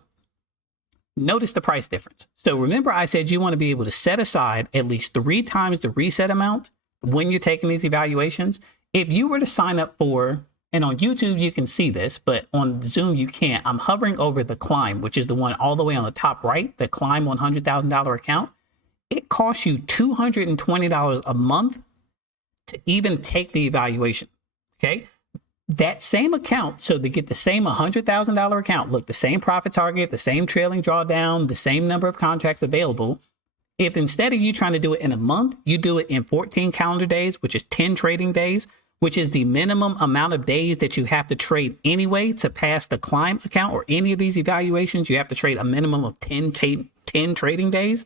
notice the price difference. So remember I said you want to be able to set aside at least 3 times the reset amount when you're taking these evaluations. If you were to sign up for, and on YouTube, you can see this, but on Zoom, you can't. I'm hovering over the Climb, which is the one all the way on the top right, the Climb $100,000 account. It costs you $220 a month to even take the evaluation. Okay. That same account. So they get the same $100,000 account, look, the same profit target, the same trailing drawdown, the same number of contracts available. If instead of you trying to do it in a month, you do it in 14 calendar days, which is 10 trading days, which is the minimum amount of days that you have to trade anyway to pass the Climb account or any of these evaluations, you have to trade a minimum of 10 trading days.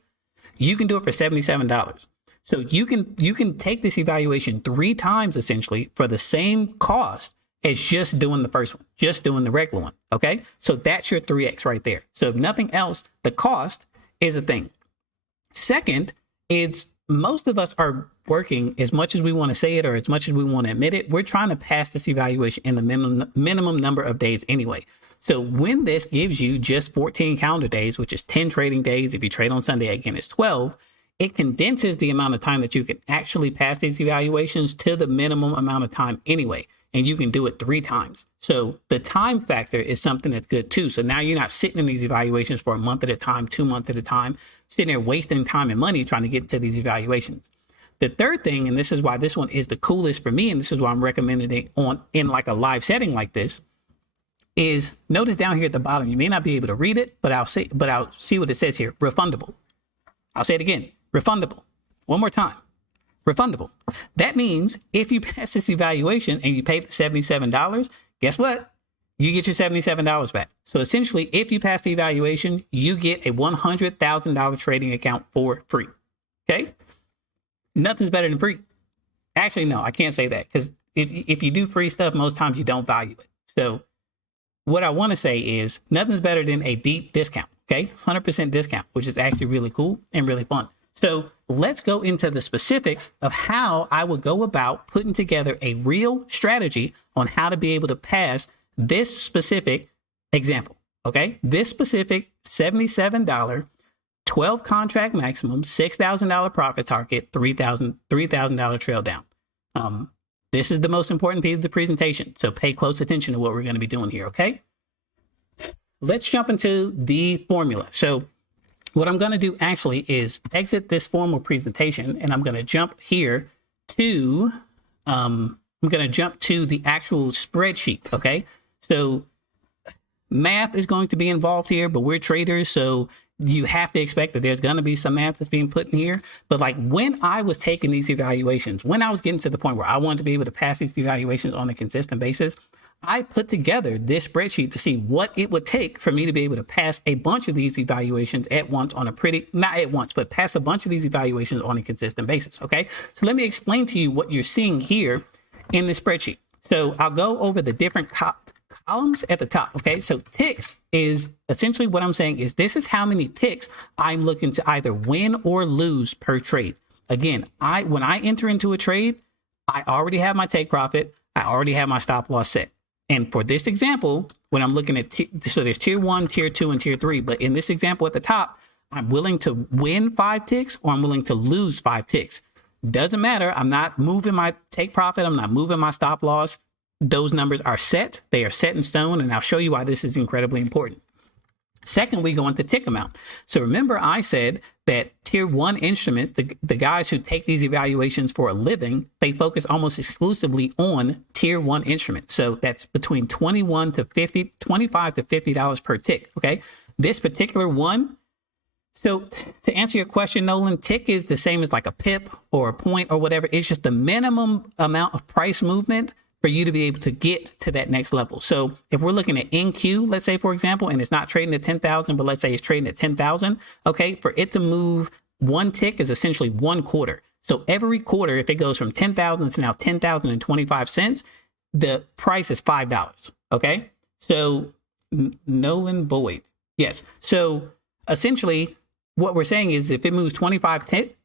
You can do it for $77. So you can take this evaluation 3 times essentially for the same cost as just doing the first one, just doing the regular one. Okay. So that's your 3X right there. So if nothing else, the cost is a thing. Second, it's most of us are working, as much as we want to say it or as much as we want to admit it, we're trying to pass this evaluation in the minimum number of days anyway. So when this gives you just 14 calendar days, which is 10 trading days, if you trade on Sunday, again, it's 12. It condenses the amount of time that you can actually pass these evaluations to the minimum amount of time anyway. And you can do it 3 times. So the time factor is something that's good too. So now you're not sitting in these evaluations for a month at a time, 2 months at a time, sitting there wasting time and money trying to get into these evaluations. The third thing, and this is why this one is the coolest for me, and this is why I'm recommending it in like a live setting like this, is notice down here at the bottom, you may not be able to read it, but I'll see what it says here. Refundable. I'll say it again. Refundable. One more time. Refundable. That means if you pass this evaluation and you pay the $77, guess what? You get your $77 back. So essentially, if you pass the evaluation, you get a $100,000 trading account for free. Okay. Nothing's better than free. Actually, no, I can't say that because if you do free stuff, most times you don't value it. So what I want to say is nothing's better than a deep discount. Okay. 100% discount, which is actually really cool and really fun. So let's go into the specifics of how I would go about putting together a real strategy on how to be able to pass this specific example. Okay. This specific $77, 12 contract maximum, $6,000 profit target, $3,000 trail down. This is the most important piece of the presentation. So pay close attention to what we're going to be doing here. Okay. Let's jump into the formula. So what I'm going to do actually is exit this formal presentation, and I'm going to jump here to, I'm going to jump to the actual spreadsheet. Okay. So math is going to be involved here, but we're traders. So you have to expect that there's going to be some math that's being put in here. But like when I was taking these evaluations, when I was getting to the point where I wanted to be able to pass these evaluations on a consistent basis, I put together this spreadsheet to see what it would take for me to be able to pass a bunch of these evaluations at once on a not at once, but pass a bunch of these evaluations on a consistent basis. Okay. So let me explain to you what you're seeing here in the spreadsheet. So I'll go over the different columns at the top. Okay. So ticks is essentially what I'm saying is this is how many ticks I'm looking to either win or lose per trade. Again, when I enter into a trade, I already have my take profit. I already have my stop loss set. And for this example, when I'm looking at, so there's tier 1, tier 2, and tier 3. But in this example at the top, I'm willing to win 5 ticks or I'm willing to lose 5 ticks. Doesn't matter. I'm not moving my take profit. I'm not moving my stop loss. Those numbers are set. They are set in stone. And I'll show you why this is incredibly important. Second, we go into tick amount. So remember, I said that tier 1 instruments, the guys who take these evaluations for a living, they focus almost exclusively on tier 1 instruments. So that's between $25 to $50 per tick. Okay. This particular one. So to answer your question, Nolan, tick is the same as like a pip or a point or whatever. It's just the minimum amount of price movement for you to be able to get to that next level. So if we're looking at NQ, let's say, for example, and it's not trading at 10,000, but let's say it's trading at 10,000. Okay. For it to move 1 tick is essentially 1 quarter. So every quarter, if it goes from 10,000 to now 10,025 cents, the price is $5. Okay. So Nolan Boyd. Yes. So essentially what we're saying is if it moves 25 ticks,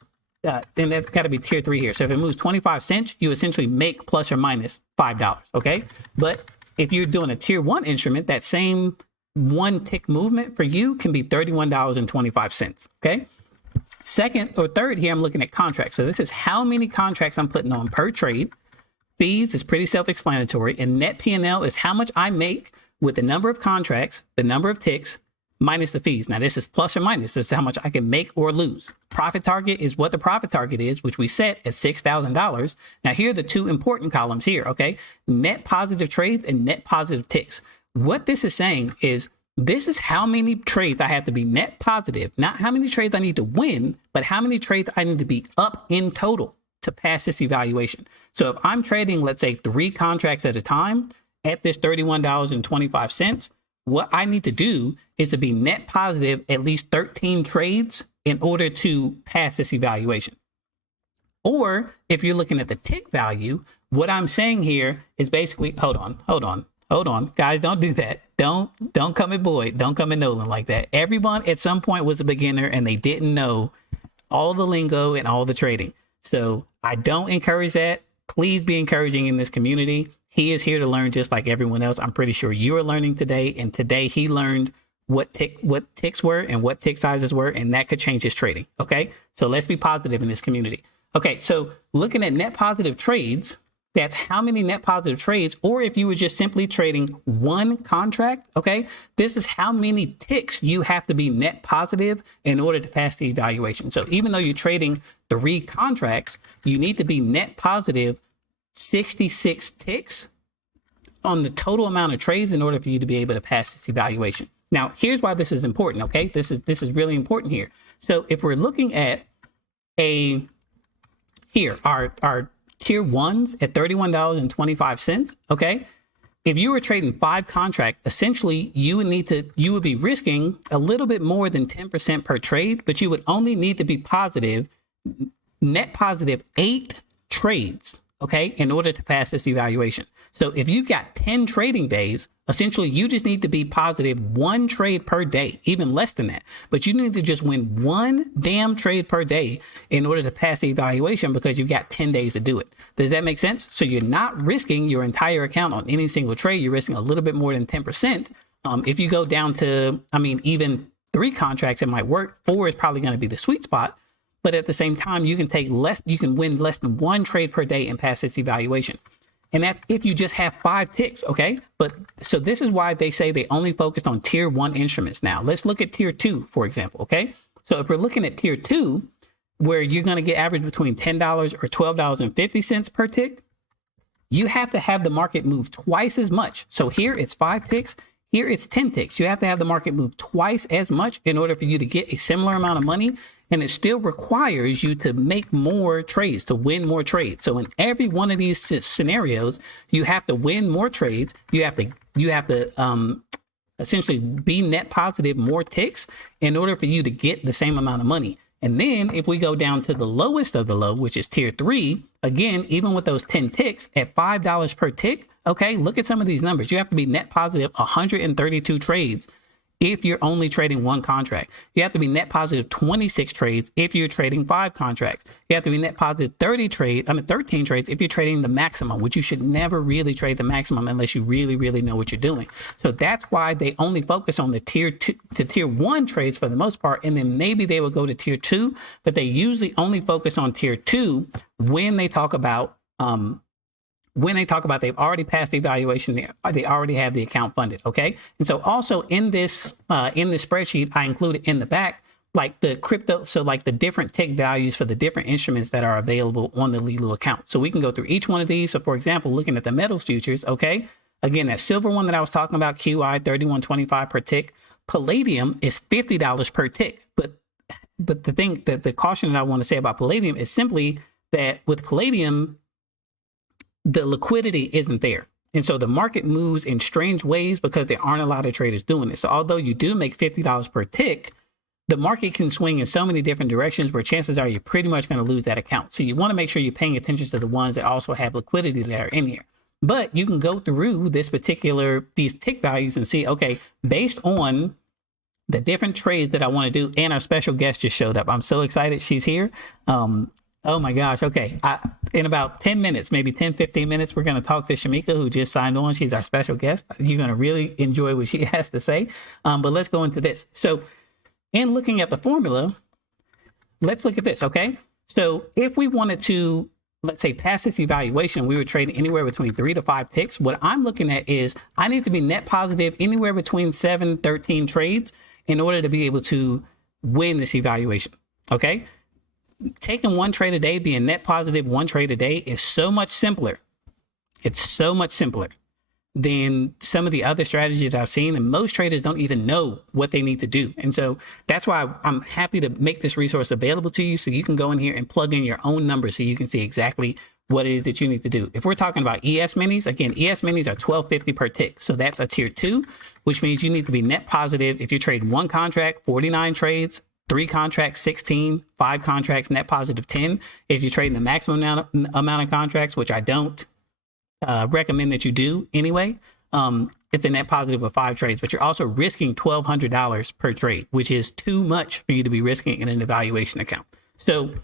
then that's got to be tier 3 here. So if it moves 25 cents, you essentially make plus or minus $5. Okay. But if you're doing a tier 1 instrument, that same 1 tick movement for you can be $31.25. Okay. Second or third here, I'm looking at contracts. So this is how many contracts I'm putting on per trade. Fees is pretty self-explanatory, and net P&L is how much I make with the number of contracts, the number of ticks, minus the fees. Now, this is plus or minus. This is how much I can make or lose. Profit target is what the profit target is, which we set at $6,000. Now, here are the 2 important columns here, okay? Net positive trades and net positive ticks. What this is saying is this is how many trades I have to be net positive, not how many trades I need to win, but how many trades I need to be up in total to pass this evaluation. So if I'm trading, let's say 3 contracts at a time at this $31.25, what I need to do is to be net positive at least 13 trades in order to pass this evaluation. Or if you're looking at the tick value, what I'm saying here is basically, hold on, guys, don't do that. Don't come at Boyd. Don't come at Nolan like that. Everyone at some point was a beginner and they didn't know all the lingo and all the trading. So I don't encourage that. Please be encouraging in this community. He is here to learn just like everyone else. I'm pretty sure you are learning today. And today he learned what ticks were and what tick sizes were, and that could change his trading. Okay. So let's be positive in this community. Okay. So looking at net positive trades, that's how many net positive trades, or if you were just simply trading 1 contract. Okay. This is how many ticks you have to be net positive in order to pass the evaluation. So even though you're trading 3 contracts, you need to be net positive 66 ticks on the total amount of trades in order for you to be able to pass this evaluation. Now, here's why this is important. Okay. This is really important here. So if we're looking at our tier 1s at $31.25. Okay. If you were trading 5 contracts, essentially you would be risking a little bit more than 10% per trade, but you would only need to be positive, net positive 8 trades okay, in order to pass this evaluation. So if you've got 10 trading days, essentially you just need to be positive one trade per day, even less than that. But you need to just win one damn trade per day in order to pass the evaluation, because you've got 10 days to do it. Does that make sense? So you're not risking your entire account on any single trade. You're risking a little bit more than 10%. If you go down to, even 3 contracts, it might work. 4 is probably going to be the sweet spot. But at the same time, you can win less than one trade per day and pass this evaluation. And that's if you just have 5 ticks, okay? But so this is why they say they only focused on tier 1 instruments. Now, let's look at tier 2, for example, okay? So if we're looking at tier 2, where you're going to get average between $10 or $12.50 per tick, you have to have the market move twice as much. So here it's 5 ticks. Here it's 10 ticks. You have to have the market move twice as much in order for you to get a similar amount of money. And it still requires you to make more trades, to win more trades. So in every one of these scenarios, you have to win more trades. You have to essentially be net positive more ticks in order for you to get the same amount of money. And then if we go down to the lowest of the low, which is tier 3, again, even with those 10 ticks at $5 per tick, okay, look at some of these numbers. You have to be net positive 132 trades if you're only trading 1 contract. You have to be net positive 26 trades if you're trading 5 contracts. You have to be net positive 13 trades if you're trading the maximum, which you should never really trade the maximum unless you really, really know what you're doing. So that's why they only focus on the tier 2 to tier 1 trades for the most part. And then maybe they will go to tier 2, but they usually only focus on tier 2 when they talk about they've already passed the evaluation, they already have the account funded, okay? And so also in this spreadsheet, I included in the back, like the crypto, so like the different tick values for the different instruments that are available on the Lilu account. So we can go through each one of these. So for example, looking at the metals futures, okay? Again, that silver one that I was talking about, QI 31.25 per tick. Palladium is $50 per tick. But the thing that the caution that I want to say about Palladium is simply that with Palladium, the liquidity isn't there. And so the market moves in strange ways because there aren't a lot of traders doing it. So although you do make $50 per tick, the market can swing in so many different directions where chances are you're pretty much going to lose that account. So you want to make sure you're paying attention to the ones that also have liquidity that are in here. But you can go through these tick values and see, okay, based on the different trades that I want to do, and our special guest just showed up. I'm so excited she's here. Oh my gosh. Okay. In about 10 minutes, maybe 10, 15 minutes, we're going to talk to Shamika, who just signed on. She's our special guest. You're going to really enjoy what she has to say. But let's go into this. So in looking at the formula, let's look at this. Okay. So if we wanted to, let's say, pass this evaluation, we were trading anywhere between 3 to 5 ticks. What I'm looking at is I need to be net positive anywhere between 7, 13 trades in order to be able to win this evaluation. Okay. Taking 1 trade a day, being net positive 1 trade a day is so much simpler. It's so much simpler than some of the other strategies I've seen. And most traders don't even know what they need to do. And so that's why I'm happy to make this resource available to you so you can go in here and plug in your own numbers so you can see exactly what it is that you need to do. If we're talking about ES minis, again, ES minis are $12.50 per tick. So that's a tier 2, which means you need to be net positive. If you're trading 1 contract, 49 trades, 3 contracts, 16, 5 contracts, net positive 10. If you're trading the maximum amount of contracts, which I don't recommend that you do anyway, it's a net positive of 5 trades, but you're also risking $1,200 per trade, which is too much for you to be risking in an evaluation account. So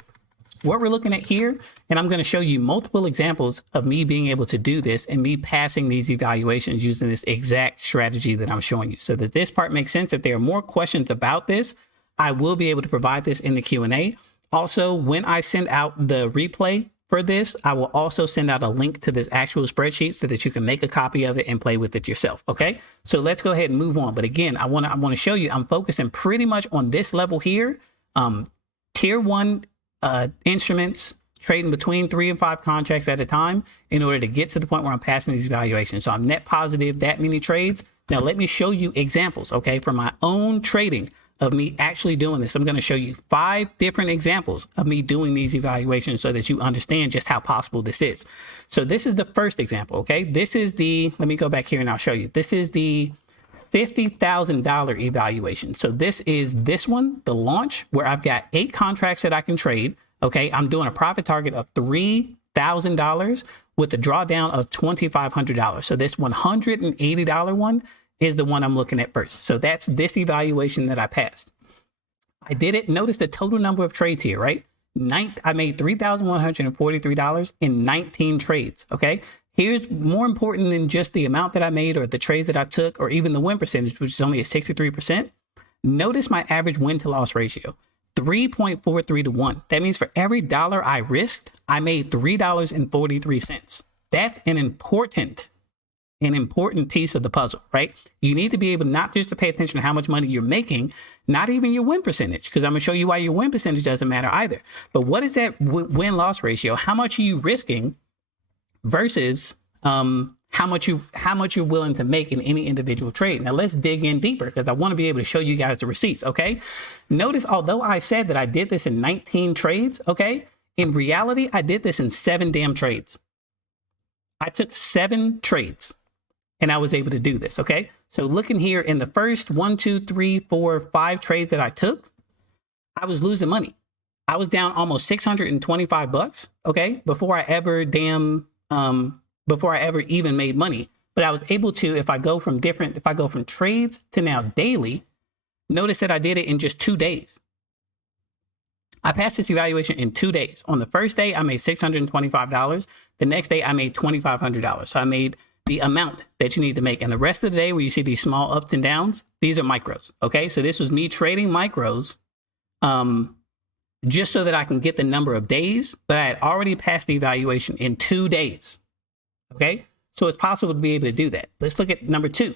what we're looking at here, and I'm going to show you multiple examples of me being able to do this and me passing these evaluations using this exact strategy that I'm showing you. So that this part makes sense. If there are more questions about this, I will be able to provide this in the Q&A. Also, when I send out the replay for this, I will also send out a link to this actual spreadsheet so that you can make a copy of it and play with it yourself. Okay, so let's go ahead and move on. But again, I want to show you, I'm focusing pretty much on this level here. Tier 1 instruments, trading between 3 and 5 contracts at a time in order to get to the point where I'm passing these evaluations. So I'm net positive that many trades. Now let me show you examples, okay, from my own trading of me actually doing this. I'm going to show you 5 different examples of me doing these evaluations so that you understand just how possible this is. So this is the first example. Okay. This is let me go back here and I'll show you. This is the $50,000 evaluation. So this is this one, the launch, where I've got 8 contracts that I can trade. Okay. I'm doing a profit target of 3 $1,000 with a drawdown of $2,500. So this $180 one is the one I'm looking at first. So that's this evaluation that I passed. I did it. Notice the total number of trades here, right? I made $3,143 in 19 trades. Okay. Here's more important than just the amount that I made or the trades that I took or even the win percentage, which is only a 63%. Notice my average win to loss ratio, 3.43 to 1. That means for every dollar I risked, I made $3.43. That's an important piece of the puzzle, right? You need to be able not just to pay attention to how much money you're making, not even your win percentage, because I'm going to show you why your win percentage doesn't matter either. But what is that win-loss ratio? How much are you risking versus how much you're willing to make in any individual trade? Now let's dig in deeper because I want to be able to show you guys the receipts. Okay. Notice, although I said that I did this in 19 trades, okay, in reality, I did this in 7 damn trades. I took 7 trades and I was able to do this. Okay. So looking here in the first 1, 2, 3, 4, 5 trades that I took, I was losing money. I was down almost $625. Okay. Before I ever even made money. But I was able to, if I go from trades to now daily, notice that I did it in just 2 days. I passed this evaluation in 2 days. On the first day, I made $625. The next day, I made $2,500. So I made the amount that you need to make. And the rest of the day where you see these small ups and downs, these are micros. Okay. So this was me trading micros, just so that I can get the number of days, but I had already passed the evaluation in 2 days. Okay, so it's possible to be able to do that. Let's look at number 2.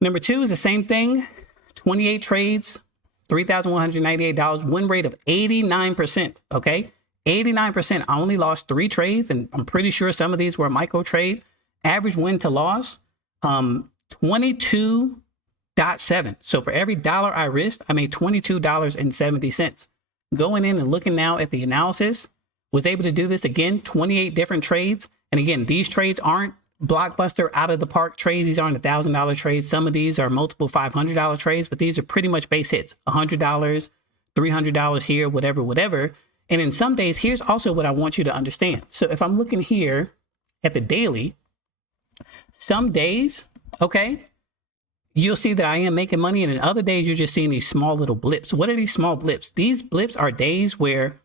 Number 2 is the same thing. 28 trades, $3,198, win rate of 89%. Okay, 89%. I only lost 3 trades, and I'm pretty sure some of these were micro trade. Average win to loss, 22.7. So for every dollar I risked, I made $22.70. Going in and looking now at the analysis, was able to do this again, 28 different trades. And again, these trades aren't blockbuster out of the park trades. These aren't $1,000 trades. Some of these are multiple $500 trades, but these are pretty much base hits, $100, $300 here, whatever. And in some days, here's also what I want you to understand. So if I'm looking here at the daily, some days, okay, you'll see that I am making money. And in other days, you're just seeing these small little blips. What are these small blips? These blips are days where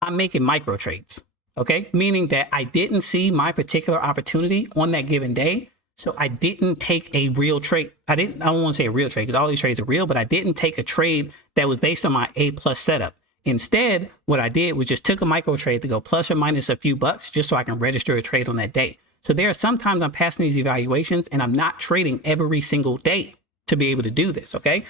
I'm making micro trades. Okay, meaning that I didn't see my particular opportunity on that given day. So I didn't take a real trade. I don't want to say a real trade because all these trades are real, but I didn't take a trade that was based on my A+ setup. Instead, what I did was just took a micro trade to go plus or minus a few bucks just so I can register a trade on that day. So there are sometimes I'm passing these evaluations and I'm not trading every single day to be able to do this. Okay.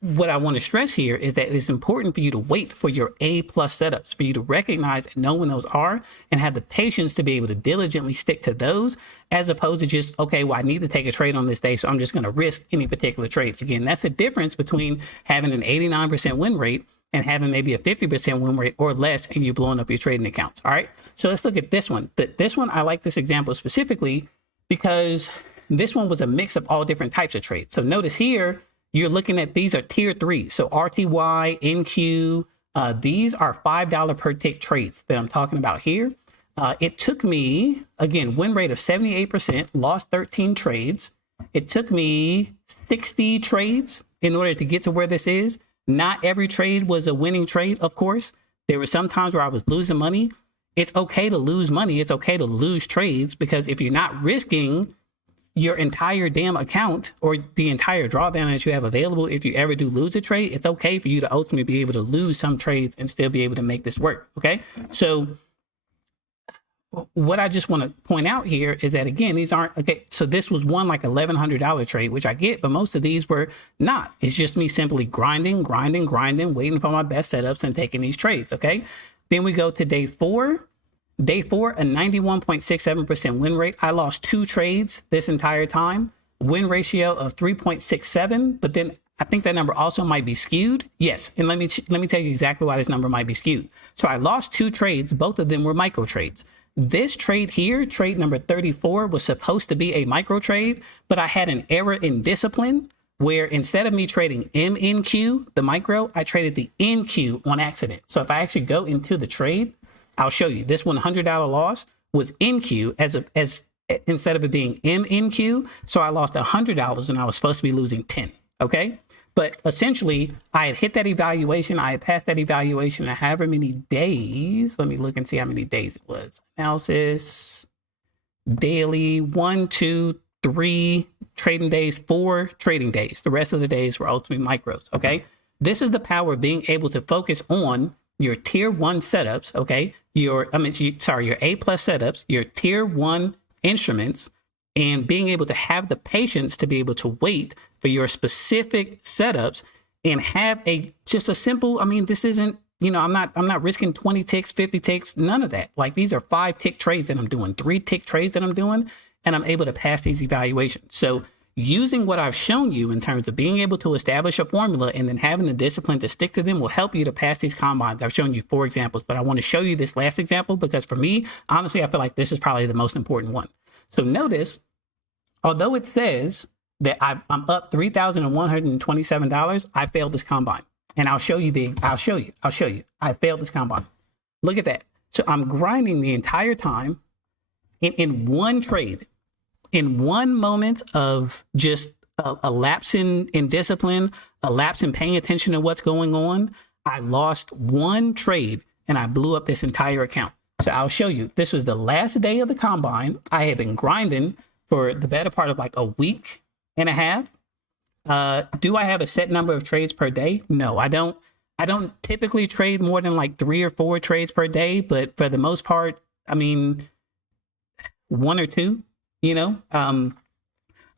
What I want to stress here is that it's important for you to wait for your A+ setups, for you to recognize and know when those are and have the patience to be able to diligently stick to those as opposed to just, okay, well, I need to take a trade on this day, so I'm just going to risk any particular trade. Again, that's the difference between having an 89% win rate and having maybe a 50% win rate or less and you blowing up your trading accounts. All right. So let's look at this one. This one, I like this example specifically because this one was a mix of all different types of trades. So notice here, you're looking at these are tier 3. So RTY, NQ, these are $5 per tick trades that I'm talking about here. It took me, again, win rate of 78%, lost 13 trades. It took me 60 trades in order to get to where this is. Not every trade was a winning trade, of course. There were some times where I was losing money. It's okay to lose money. It's okay to lose trades because if you're not risking your entire damn account or the entire drawdown that you have available, if you ever do lose a trade, it's okay for you to ultimately be able to lose some trades and still be able to make this work. Okay. So what I just want to point out here is that, again, these aren't, okay, so this was one like $1,100 trade, which I get, but most of these were not. It's just me simply grinding, waiting for my best setups and taking these trades. Okay. Then we go to day 4. Day 4, a 91.67% win rate. I lost 2 trades this entire time. Win ratio of 3.67, but then I think that number also might be skewed. Yes, and let me tell you exactly why this number might be skewed. So I lost 2 trades. Both of them were micro trades. This trade here, trade number 34, was supposed to be a micro trade, but I had an error in discipline where instead of me trading MNQ, the micro, I traded the NQ on accident. So if I actually go into the trade, I'll show you. This $100 loss was in Q as instead of it being in Q. So I lost $100 and I was supposed to be losing 10. Okay. But essentially, I had hit that evaluation. I had passed that evaluation in however many days. Let me look and see how many days it was. Analysis, daily, 1, 2, 3 trading days, 4 trading days. The rest of the days were ultimately micros. Okay. This is the power of being able to focus on your tier 1 setups. Okay. Your A+ setups, your tier 1 instruments, and being able to have the patience to be able to wait for your specific setups and have just a simple, this isn't, I'm not risking 20 ticks, 50 ticks, none of that. Like, these are 5 tick trades that I'm doing, 3 tick trades that I'm doing, and I'm able to pass these evaluations. So using what I've shown you in terms of being able to establish a formula and then having the discipline to stick to them will help you to pass these combines. I've shown you 4 examples, but I want to show you this last example because for me, honestly, I feel like this is probably the most important one. So notice, although it says that I'm up $3,127, I failed this combine. And I'll show you. I failed this combine. Look at that. So I'm grinding the entire time in one trade, in one moment of just a lapse in discipline, a lapse in paying attention to what's going on. I lost one trade and I blew up this entire account. So I'll show you. This was the last day of the combine. I had been grinding for the better part of like a week and a half. Do I have a set number of trades per day? No, I don't. I don't typically trade more than like 3 or 4 trades per day, but for the most part, 1 or 2, I'm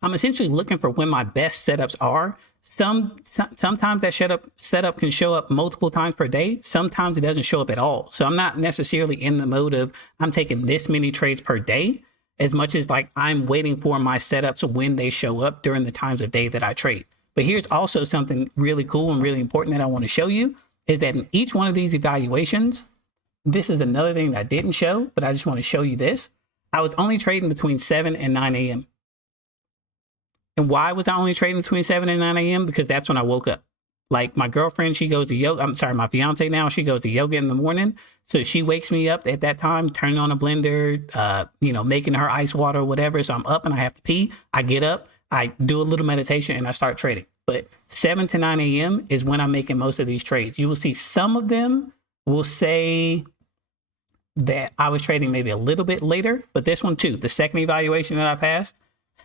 essentially looking for when my best setups are. Sometimes that setup can show up multiple times per day. Sometimes it doesn't show up at all. So I'm not necessarily in the mode of I'm taking this many trades per day, as much as like I'm waiting for my setups when they show up during the times of day that I trade. But here's also something really cool and really important that I want to show you is that in each one of these evaluations, this is another thing that I didn't show, but I just want to show you this. I was only trading between 7 and 9 a.m. And why was I only trading between 7 and 9 a.m.? Because that's when I woke up. Like my girlfriend, she goes to yoga. My fiance now, she goes to yoga in the morning. So she wakes me up at that time, turning on a blender, making her ice water or whatever. So I'm up and I have to pee. I get up, I do a little meditation and I start trading. But 7 to 9 a.m. is when I'm making most of these trades. You will see some of them will say that I was trading maybe a little bit later, but this one too, the second evaluation that I passed,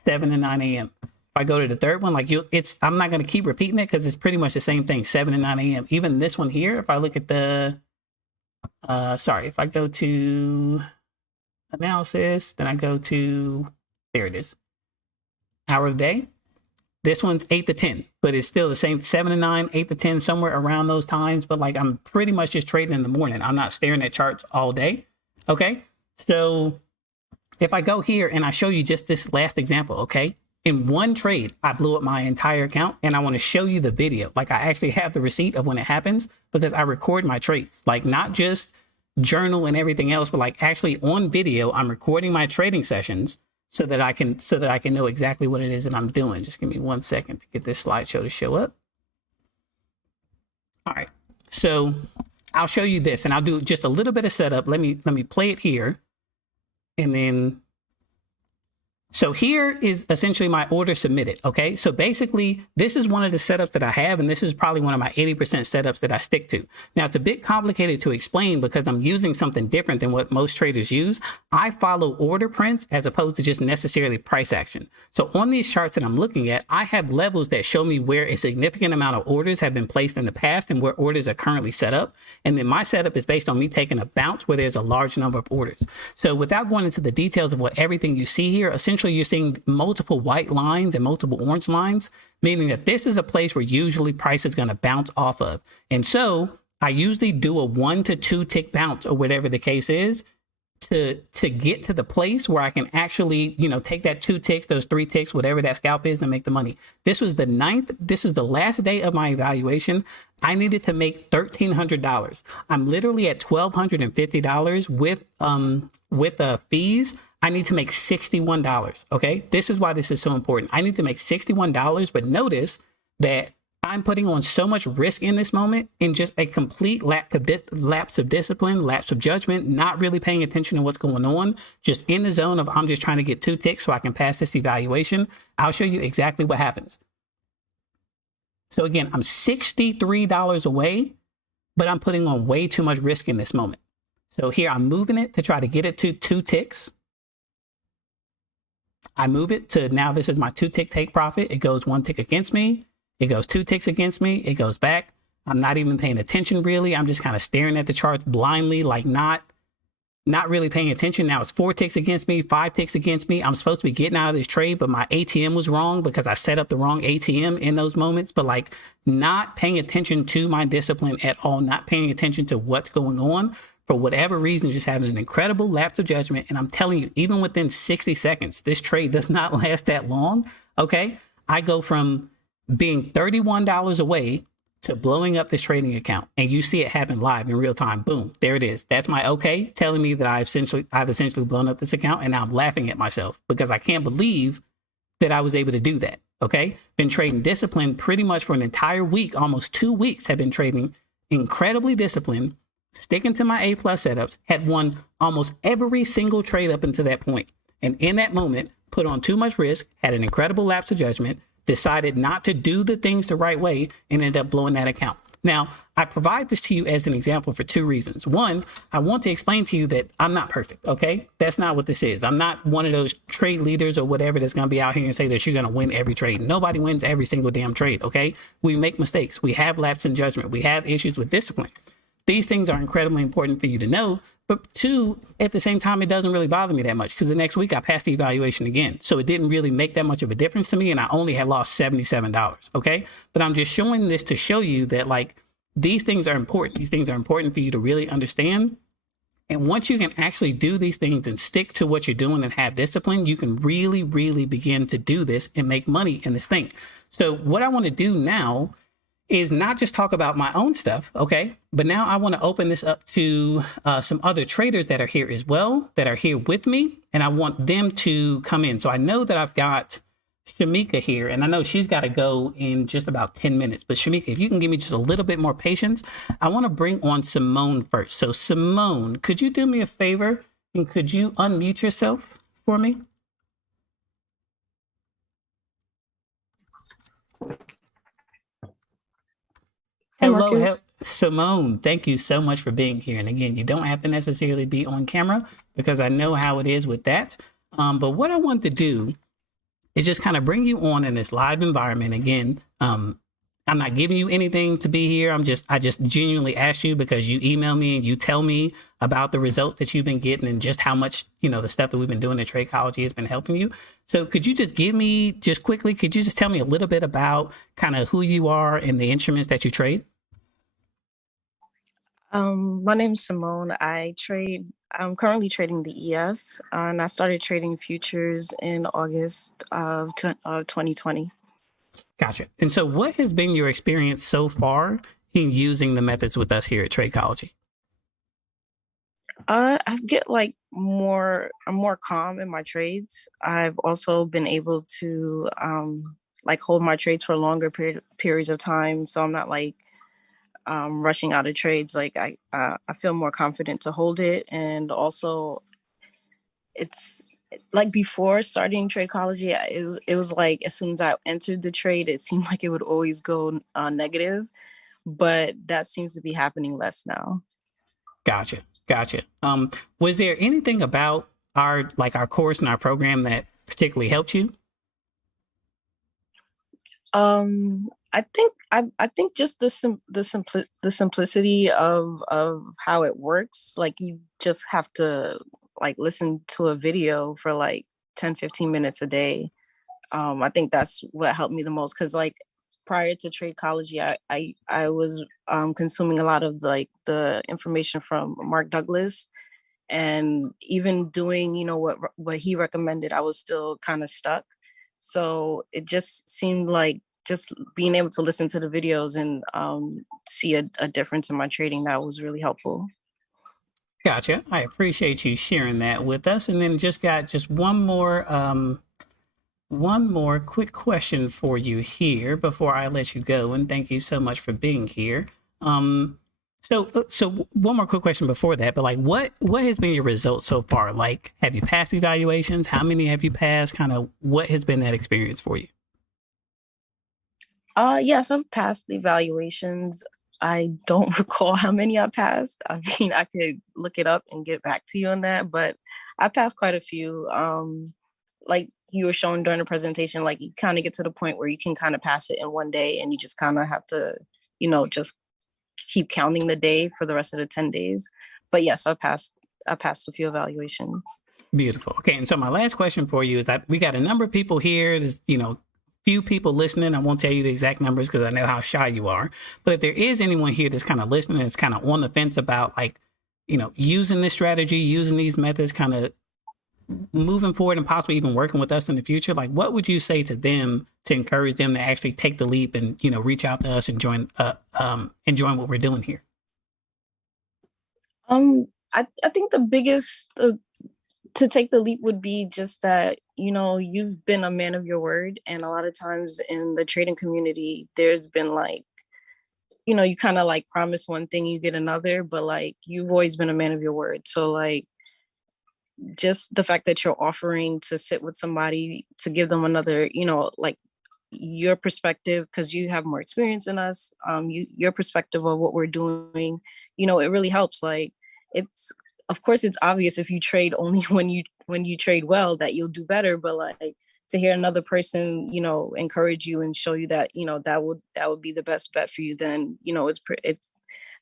7 to 9 a.m. If I go to the third one, I'm not going to keep repeating it because it's pretty much the same thing, 7 to 9 a.m. Even this one here, if I look at if I go to analysis, then I go to, there it is, hour of the day. This one's 8 to 10, but it's still the same, 7 to 9, 8 to 10, somewhere around those times. But like, I'm pretty much just trading in the morning. I'm not staring at charts all day. Okay. So if I go here and I show you just this last example, okay, in one trade, I blew up my entire account and I want to show you the video. Like I actually have the receipt of when it happens because I record my trades, like not just journal and everything else, but like actually on video, I'm recording my trading sessions so that I can know exactly what it is that I'm doing. Just give me 1 second to get this slideshow to show up. All right. So I'll show you this and I'll do just a little bit of setup. Let me play it here. And then, so here is essentially my order submitted. Okay. So basically this is one of the setups that I have, and this is probably one of my 80% setups that I stick to. Now it's a bit complicated to explain because I'm using something different than what most traders use. I follow order prints as opposed to just necessarily price action. So on these charts that I'm looking at, I have levels that show me where a significant amount of orders have been placed in the past and where orders are currently set up. And then my setup is based on me taking a bounce where there's a large number of orders. So without going into the details of what everything you see here, essentially you're seeing multiple white lines and multiple orange lines, meaning that this is a place where usually price is going to bounce off of. And so I usually do a 1 to 2 tick bounce or whatever the case is to get to the place where I can actually, take that 2 ticks, those 3 ticks, whatever that scalp is, and make the money. This was the last day of my evaluation. I needed to make $1,300. I'm literally at $1,250 with fees. I need to make $61. Okay. This is why this is so important. I need to make $61, but notice that I'm putting on so much risk in this moment in just a complete lapse of discipline, lapse of judgment, not really paying attention to what's going on, just in the zone of I'm just trying to get 2 ticks so I can pass this evaluation. I'll show you exactly what happens. So again, I'm $63 away, but I'm putting on way too much risk in this moment. So here I'm moving it to try to get it to 2 ticks. I move it to now this is my 2 tick take profit. It goes 1 tick against me. It goes 2 ticks against me. It goes back. I'm not even paying attention really. I'm just kind of staring at the charts blindly, like not really paying attention. Now it's 4 ticks against me, 5 ticks against me. I'm supposed to be getting out of this trade, but my ATM was wrong because I set up the wrong ATM in those moments. But like not paying attention to my discipline at all, not paying attention to what's going on. For whatever reason, just having an incredible lapse of judgment. And I'm telling you, even within 60 seconds, this trade does not last that long. Okay. I go from being $31 away to blowing up this trading account. And you see it happen live in real time. Boom. There it is. That's my okay telling me that I've essentially blown up this account. And now I'm laughing at myself because I can't believe that I was able to do that. Okay. Been trading disciplined pretty much for an entire week, almost 2 weeks have been trading incredibly disciplined, sticking to my A+ setups, had won almost every single trade up until that point. And in that moment, put on too much risk, had an incredible lapse of judgment, decided not to do the things the right way, and ended up blowing that account. Now, I provide this to you as an example for 2 reasons. One, I want to explain to you that I'm not perfect, okay? That's not what this is. I'm not one of those trade leaders or whatever that's going to be out here and say that you're going to win every trade. Nobody wins every single damn trade, okay? We make mistakes. We have lapse in judgment. We have issues with discipline. These things are incredibly important for you to know. But 2, at the same time, it doesn't really bother me that much because the next week I passed the evaluation again. So it didn't really make that much of a difference to me. And I only had lost $77. Okay. But I'm just showing this to show you that like these things are important. These things are important for you to really understand. And once you can actually do these things and stick to what you're doing and have discipline, you can really, really begin to do this and make money in this thing. So what I want to do now is not just talk about my own stuff, okay? But now I want to open this up to some other traders that are here as well, that are here with me, and I want them to come in. So I know that I've got Shamika here, and I know she's got to go in just about 10 minutes. But Shamika, if you can give me just a little bit more patience, I want to bring on Simone first. So Simone, could you do me a favor and could you unmute yourself for me? Hello, Simone. Thank you so much for being here. And again, you don't have to necessarily be on camera because I know how it is with that. But what I want to do is just kind of bring you on in this live environment. Again, I'm not giving you anything to be here. I just genuinely asked you because you email me and you tell me about the results that you've been getting and just how much, the stuff that we've been doing at Tradechology has been helping you. So could you just could you just tell me a little bit about kind of who you are and the instruments that you trade? My name is Simone. I'm currently trading the ES, and I started trading futures in August of 2020. Gotcha. And so what has been your experience so far in using the methods with us here at Tradechology? I get I'm more calm in my trades. I've also been able to hold my trades for longer periods of time. So I'm not rushing out of trades. I feel more confident to hold it. And also it's like before starting Tradechology, it was like as soon as I entered the trade, it seemed like it would always go negative, but that seems to be happening less now. Gotcha. Was there anything about our course and our program that particularly helped you? I think just the simplicity of how it works. Like you just have to listen to a video for 10-15 minutes a day. I think that's what helped me the most because prior to Tradechology, I was consuming a lot of the information from Mark Douglas, and even doing what he recommended, I was still kind of stuck. So it just seemed like just being able to listen to the videos and see a difference in my trading, that was really helpful. Gotcha. I appreciate you sharing that with us. And then just one more one more quick question for you here before I let you go, and thank you so much for being here. So one more quick question before that, but like, what has been your results so far? Like, have you passed evaluations? How many have you passed? Kind of, what has been that experience for you? Yes, I've passed the evaluations. I don't recall how many I passed. I mean, I could look it up and get back to you on that, but I passed quite a few. Like you were showing during the presentation, like you kind of get to the point where you can kind of pass it in one day and you just kind of have to, just keep counting the day for the rest of the 10 days. But yes, I passed a few evaluations. Beautiful. Okay, and so my last question for you is that we got a number of people here. There's, few people listening. I won't tell you the exact numbers because I know how shy you are. But if there is anyone here that's kind of listening, that's kind of on the fence about like, using this strategy, using these methods, kind of moving forward and possibly even working with us in the future, like what would you say to them to encourage them to actually take the leap and reach out to us and join what we're doing here? I think the biggest to take the leap would be just that you've been a man of your word, and a lot of times in the trading community there's been like you kind of like promise one thing, you get another, but like you've always been a man of your word. So like just the fact that you're offering to sit with somebody to give them another, like your perspective, because you have more experience than us, your perspective of what we're doing, it really helps. Like it's of course it's obvious if you trade only when you trade well that you'll do better, but like to hear another person encourage you and show you that that would be the best bet for you, then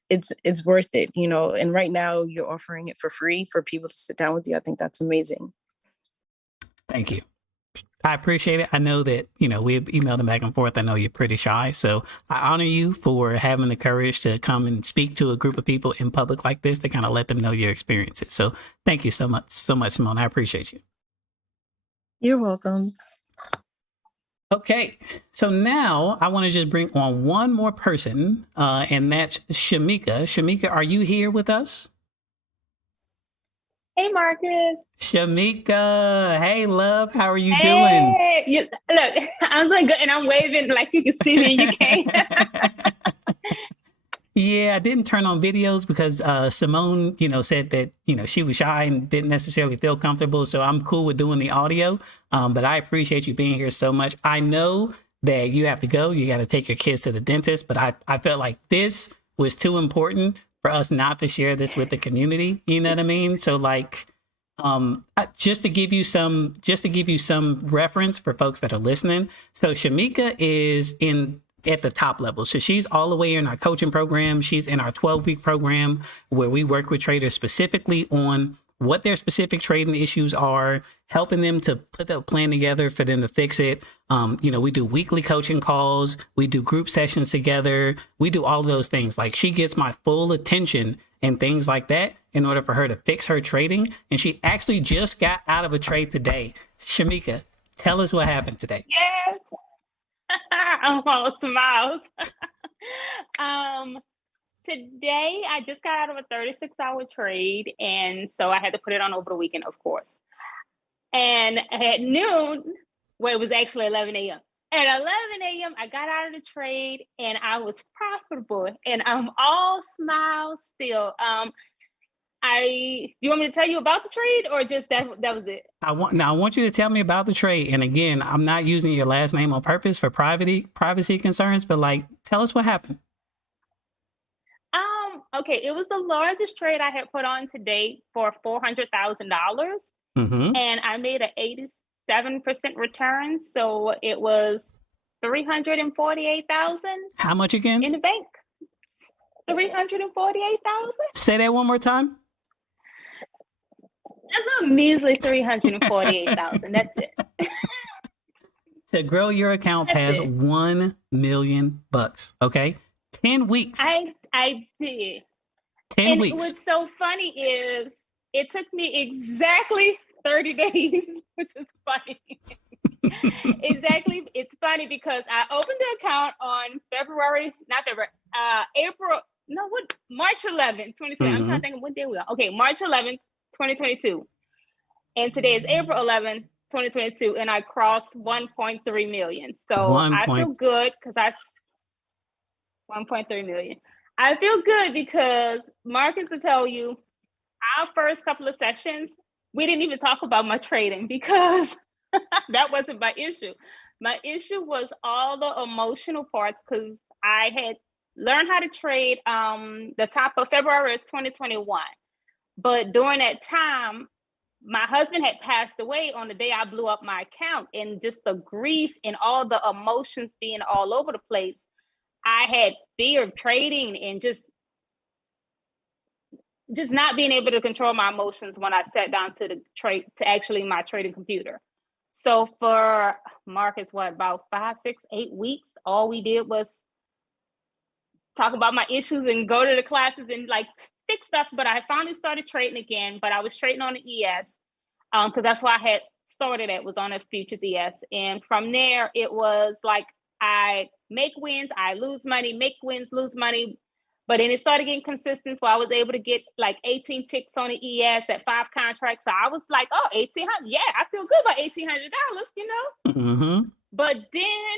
it's worth it. And right now you're offering it for free for people to sit down with you. I think that's amazing. Thank you. I appreciate it. I know that, we've emailed them back and forth. I know you're pretty shy. So I honor you for having the courage to come and speak to a group of people in public like this to kind of let them know your experiences. So thank you so much, Simone. I appreciate you. You're welcome. Okay. So now I want to just bring on one more person, and that's Shamika. Shamika, are you here with us? Hey, Marcus. Shamika, hey, love. How are you doing? Hey, look, I'm doing good, and I'm waving like you can see me and you can't. Yeah, I didn't turn on videos because Simone, said that, she was shy and didn't necessarily feel comfortable. So I'm cool with doing the audio. But I appreciate you being here so much. I know that you have to go. You got to take your kids to the dentist. But I felt like this was too important for us not to share this with the community. You know what I mean? So like, just to give you some reference for folks that are listening. So Shamika is at the top level. So she's all the way in our coaching program. She's in our 12-week program where we work with traders specifically on what their specific trading issues are, helping them to put that plan together for them to fix it. We do weekly coaching calls. We do group sessions together. We do all of those things. Like she gets my full attention and things like that in order for her to fix her trading. And she actually just got out of a trade today. Shamika, tell us what happened today. Yes. I'm all smiles. Today I just got out of a 36-hour trade, and so I had to put it on over the weekend, of course. And at noon, well, it was actually 11 a.m. At 11 a.m., I got out of the trade, and I was profitable, and I'm all smiles still. Do you want me to tell you about the trade, or just that was it? I want you to tell me about the trade. And again, I'm not using your last name on purpose for privacy concerns, but like, tell us what happened. Okay, it was the largest trade I had put on to date for $400,000, and I made an 87% return. So it was $348,000. How much again? In the bank. $348,000. Say that one more time. That's a measly $348,000. That's it. To grow your account past $1 million. Okay, 10 weeks. I did. 10 weeks. What's so funny is it took me exactly 30 days, which is funny. Exactly. It's funny because I opened the account on March 11th, 2020. I'm trying to think of what day we are. Okay, March 11th, 2022. And today is April 11th, 2022, and I crossed 1.3 million. So One I feel point. good because 1.3 million. I feel good because Marcus will tell you, our first couple of sessions, we didn't even talk about my trading because that wasn't my issue. My issue was all the emotional parts because I had learned how to trade the top of February of 2021. But during that time, my husband had passed away on the day I blew up my account, and just the grief and all the emotions being all over the place. I had fear of trading and just not being able to control my emotions when I sat down to actually my trading computer. So for Marcus, about 5, 6, 8 weeks, all we did was talk about my issues and go to the classes and like fix stuff. But I finally started trading again, but I was trading on the ES because that's why I had started at, was on a futures ES. And from there, it was like I make wins, I lose money, make wins, lose money. But then it started getting consistent. So I was able to get like 18 ticks on the ES at 5 contracts. So I was like, oh, 1,800. Yeah, I feel good about $1,800, you know? Mm-hmm. But then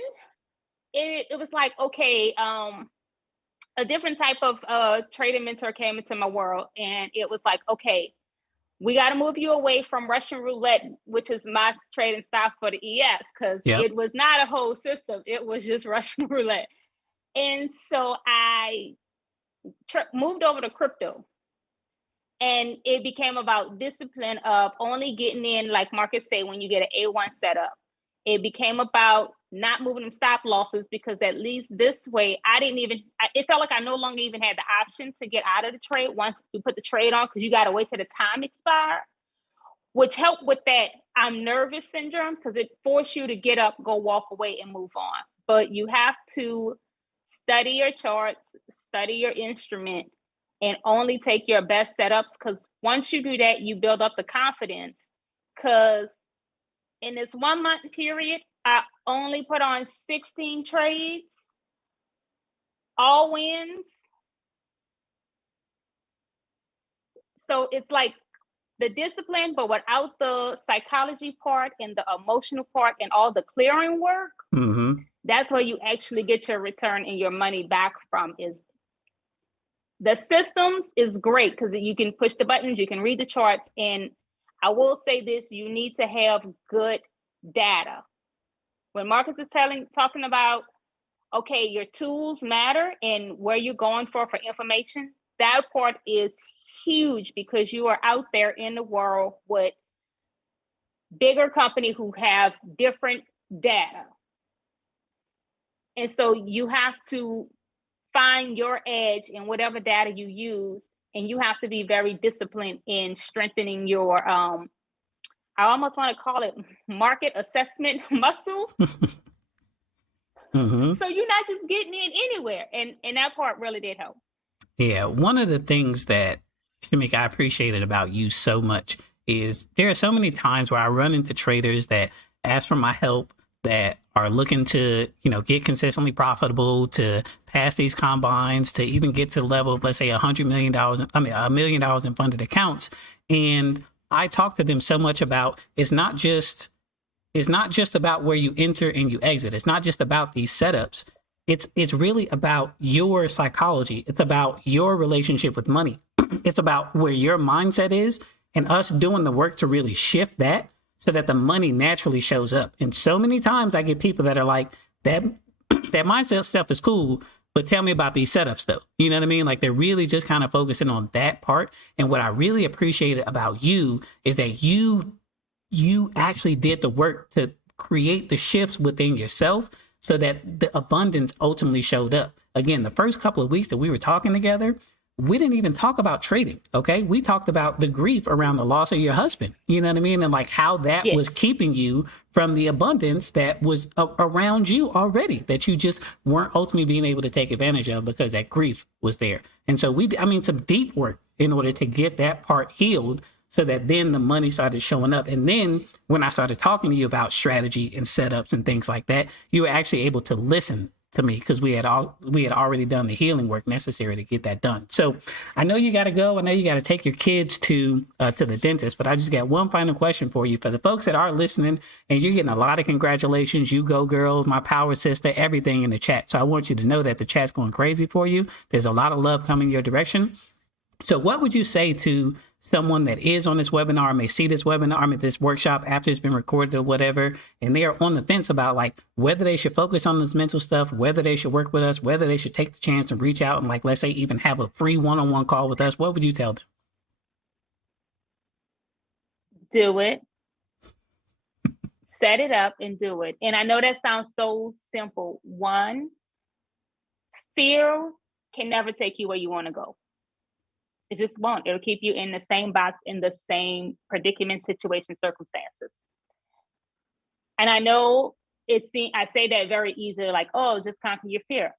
it was like, okay, a different type of trading mentor came into my world. And it was like, okay, we got to move you away from Russian roulette, which is my trading style for the ES, because it was not a whole system. It was just Russian roulette. And so I moved over to crypto, and it became about discipline of only getting in, like Marcus say, when you get an A1 setup. It became about not moving them stop losses, because at least this way it felt like I no longer even had the option to get out of the trade once you put the trade on, because you got to wait till the time expire, which helped with that I'm nervous syndrome, because it forced you to get up, go walk away and move on. But you have to study your charts, study your instrument, and only take your best setups, because once you do that, you build up the confidence. Because in this 1 month period, I only put on 16 trades, all wins. So it's like the discipline, but without the psychology part and the emotional part and all the clearing work, that's where you actually get your return and your money back from. Is the systems is great because you can push the buttons, you can read the charts. And I will say this, you need to have good data. When Marcus is talking about, okay, your tools matter and where you're going for information, that part is huge, because you are out there in the world with bigger companies who have different data. And so you have to find your edge in whatever data you use, and you have to be very disciplined in strengthening your I almost want to call it market assessment muscle. So you're not just getting in anywhere, and that part really did help. Yeah, one of the things that, Shamika, I appreciated about you so much is there are so many times where I run into traders that ask for my help, that are looking to, get consistently profitable, to pass these combines, to even get to the level of, let's say, $100 million, $1 million in funded accounts. And I talk to them so much about, it's not just about where you enter and you exit. It's not just about these setups. It's really about your psychology. It's about your relationship with money. It's about where your mindset is, and us doing the work to really shift that so that the money naturally shows up. And so many times I get people that are like, that mindset stuff is cool, but tell me about these setups though. You know what I mean? Like, they're really just kind of focusing on that part. And what I really appreciated about you is that you actually did the work to create the shifts within yourself so that the abundance ultimately showed up. Again, the first couple of weeks that we were talking together, we didn't even talk about trading. Okay. We talked about the grief around the loss of your husband. You know what I mean? And like how that was keeping you from the abundance that was around you already, that you just weren't ultimately being able to take advantage of because that grief was there. And so some deep work in order to get that part healed, so that then the money started showing up. And then when I started talking to you about strategy and setups and things like that, you were actually able to listen to me because we had already done the healing work necessary to get that done. So I know you got to go. I know you got to take your kids to the dentist, but I just got one final question for you. For the folks that are listening, and you're getting a lot of congratulations, you go girls, my power sister, everything in the chat. So I want you to know that the chat's going crazy for you. There's a lot of love coming your direction. So what would you say to someone that is on this webinar, may see this webinar, this workshop after it's been recorded or whatever, and they are on the fence about like whether they should focus on this mental stuff, whether they should work with us, whether they should take the chance and reach out and like, let's say even have a free one-on-one call with us? What would you tell them? Do it. Set it up and do it. And I know that sounds so simple. One, fear can never take you where you want to go. It just won't. It'll keep you in the same box, in the same predicament, situation, circumstances. And I know I say that very easily, like, oh, just conquer your fear.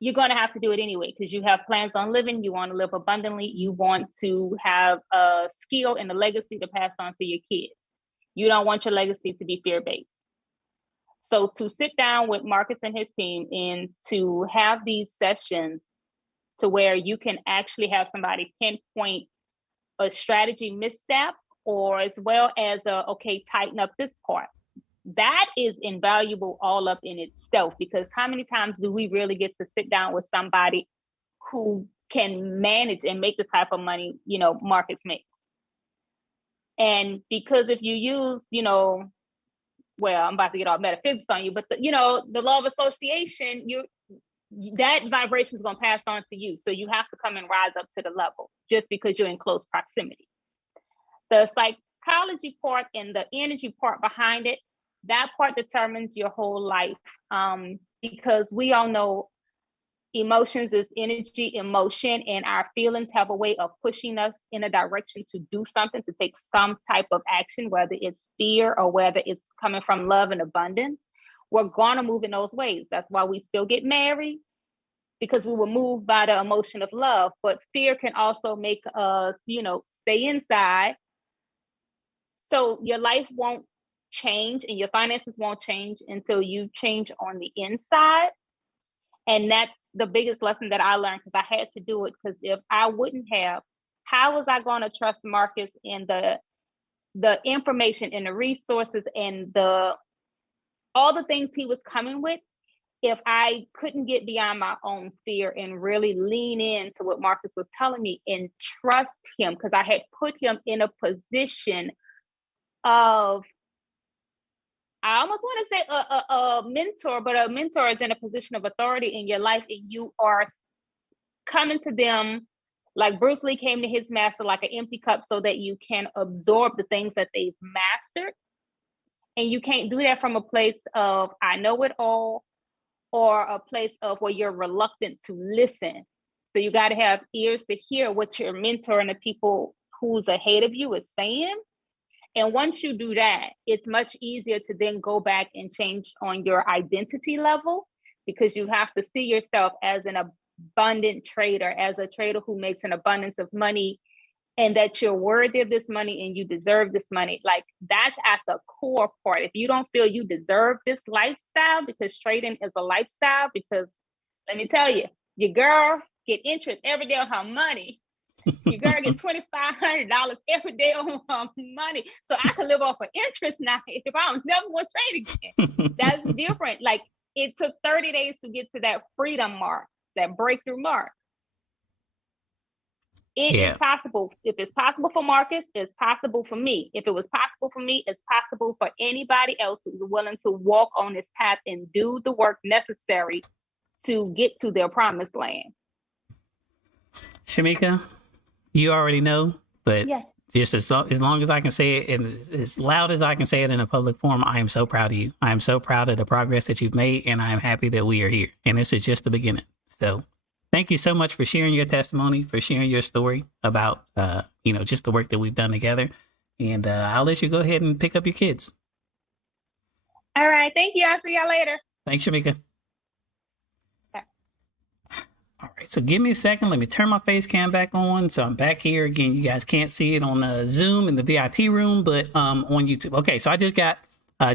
You're going to have to do it anyway, because you have plans on living. You want to live abundantly. You want to have a skill and a legacy to pass on to your kids. You don't want your legacy to be fear-based. So to sit down with Marcus and his team and to have these sessions to where you can actually have somebody pinpoint a strategy misstep, or as well as tighten up this part. That is invaluable all up in itself, because how many times do we really get to sit down with somebody who can manage and make the type of money, Marcus makes? And because if you use, I'm about to get all metaphysics on you, but the law of association, that vibration is going to pass on to you. So you have to come and rise up to the level just because you're in close proximity. The psychology part and the energy part behind it, that part determines your whole life. Because we all know emotions is energy, emotion, and our feelings have a way of pushing us in a direction to do something, to take some type of action, whether it's fear or whether it's coming from love and abundance. We're going to move in those ways. That's why we still get married, because we were moved by the emotion of love. But fear can also make us, stay inside. So your life won't change and your finances won't change until you change on the inside. And that's the biggest lesson that I learned, because I had to do it. Because if I wouldn't have, how was I going to trust Marcus and the information and the resources and all the things he was coming with, if I couldn't get beyond my own fear and really lean into what Marcus was telling me and trust him? Because I had put him in a position of, I almost want to say a mentor, but a mentor is in a position of authority in your life, and you are coming to them like Bruce Lee came to his master, like an empty cup, so that you can absorb the things that they've mastered. And you can't do that from a place of, I know it all, or a place of where you're reluctant to listen. So you got to have ears to hear what your mentor and the people who's ahead of you is saying. And once you do that, it's much easier to then go back and change on your identity level, because you have to see yourself as an abundant trader, as a trader who makes an abundance of money, and that you're worthy of this money and you deserve this money. Like, that's at the core part. If you don't feel you deserve this lifestyle, because trading is a lifestyle, because let me tell you, your girl get interest every day on her money. Your girl get $2,500 every day on her money. So I can live off of interest now if I don't never want to trade again. That's different. Like, it took 30 days to get to that freedom mark, that breakthrough mark. It is possible. If it's possible for Marcus, it's possible for me. If it was possible for me, it's possible for anybody else who's willing to walk on this path and do the work necessary to get to their promised land. Shamika, you already know, but yes. Just as long as I can say it and as loud as I can say it in a public forum, I am so proud of you. I am so proud of the progress that you've made, and I am happy that we are here. And this is just the beginning. So thank you so much for sharing your testimony, for sharing your story about, just the work that we've done together. And I'll let you go ahead and pick up your kids. All right. Thank you. I'll see y'all later. Thanks, Shamika. All right, so give me a second. Let me turn my face cam back on. So I'm back here again. You guys can't see it on Zoom in the VIP room, but on YouTube. Okay, so I just got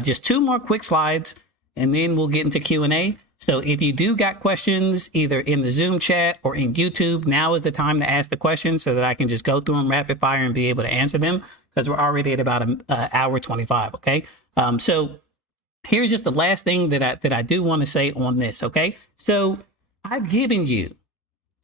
just two more quick slides, and then we'll get into Q&A. So if you do got questions either in the Zoom chat or in YouTube, now is the time to ask the questions so that I can just go through them rapid fire and be able to answer them, because we're already at about an hour 25. Okay. So here's just the last thing that I do want to say on this. Okay. So I've given you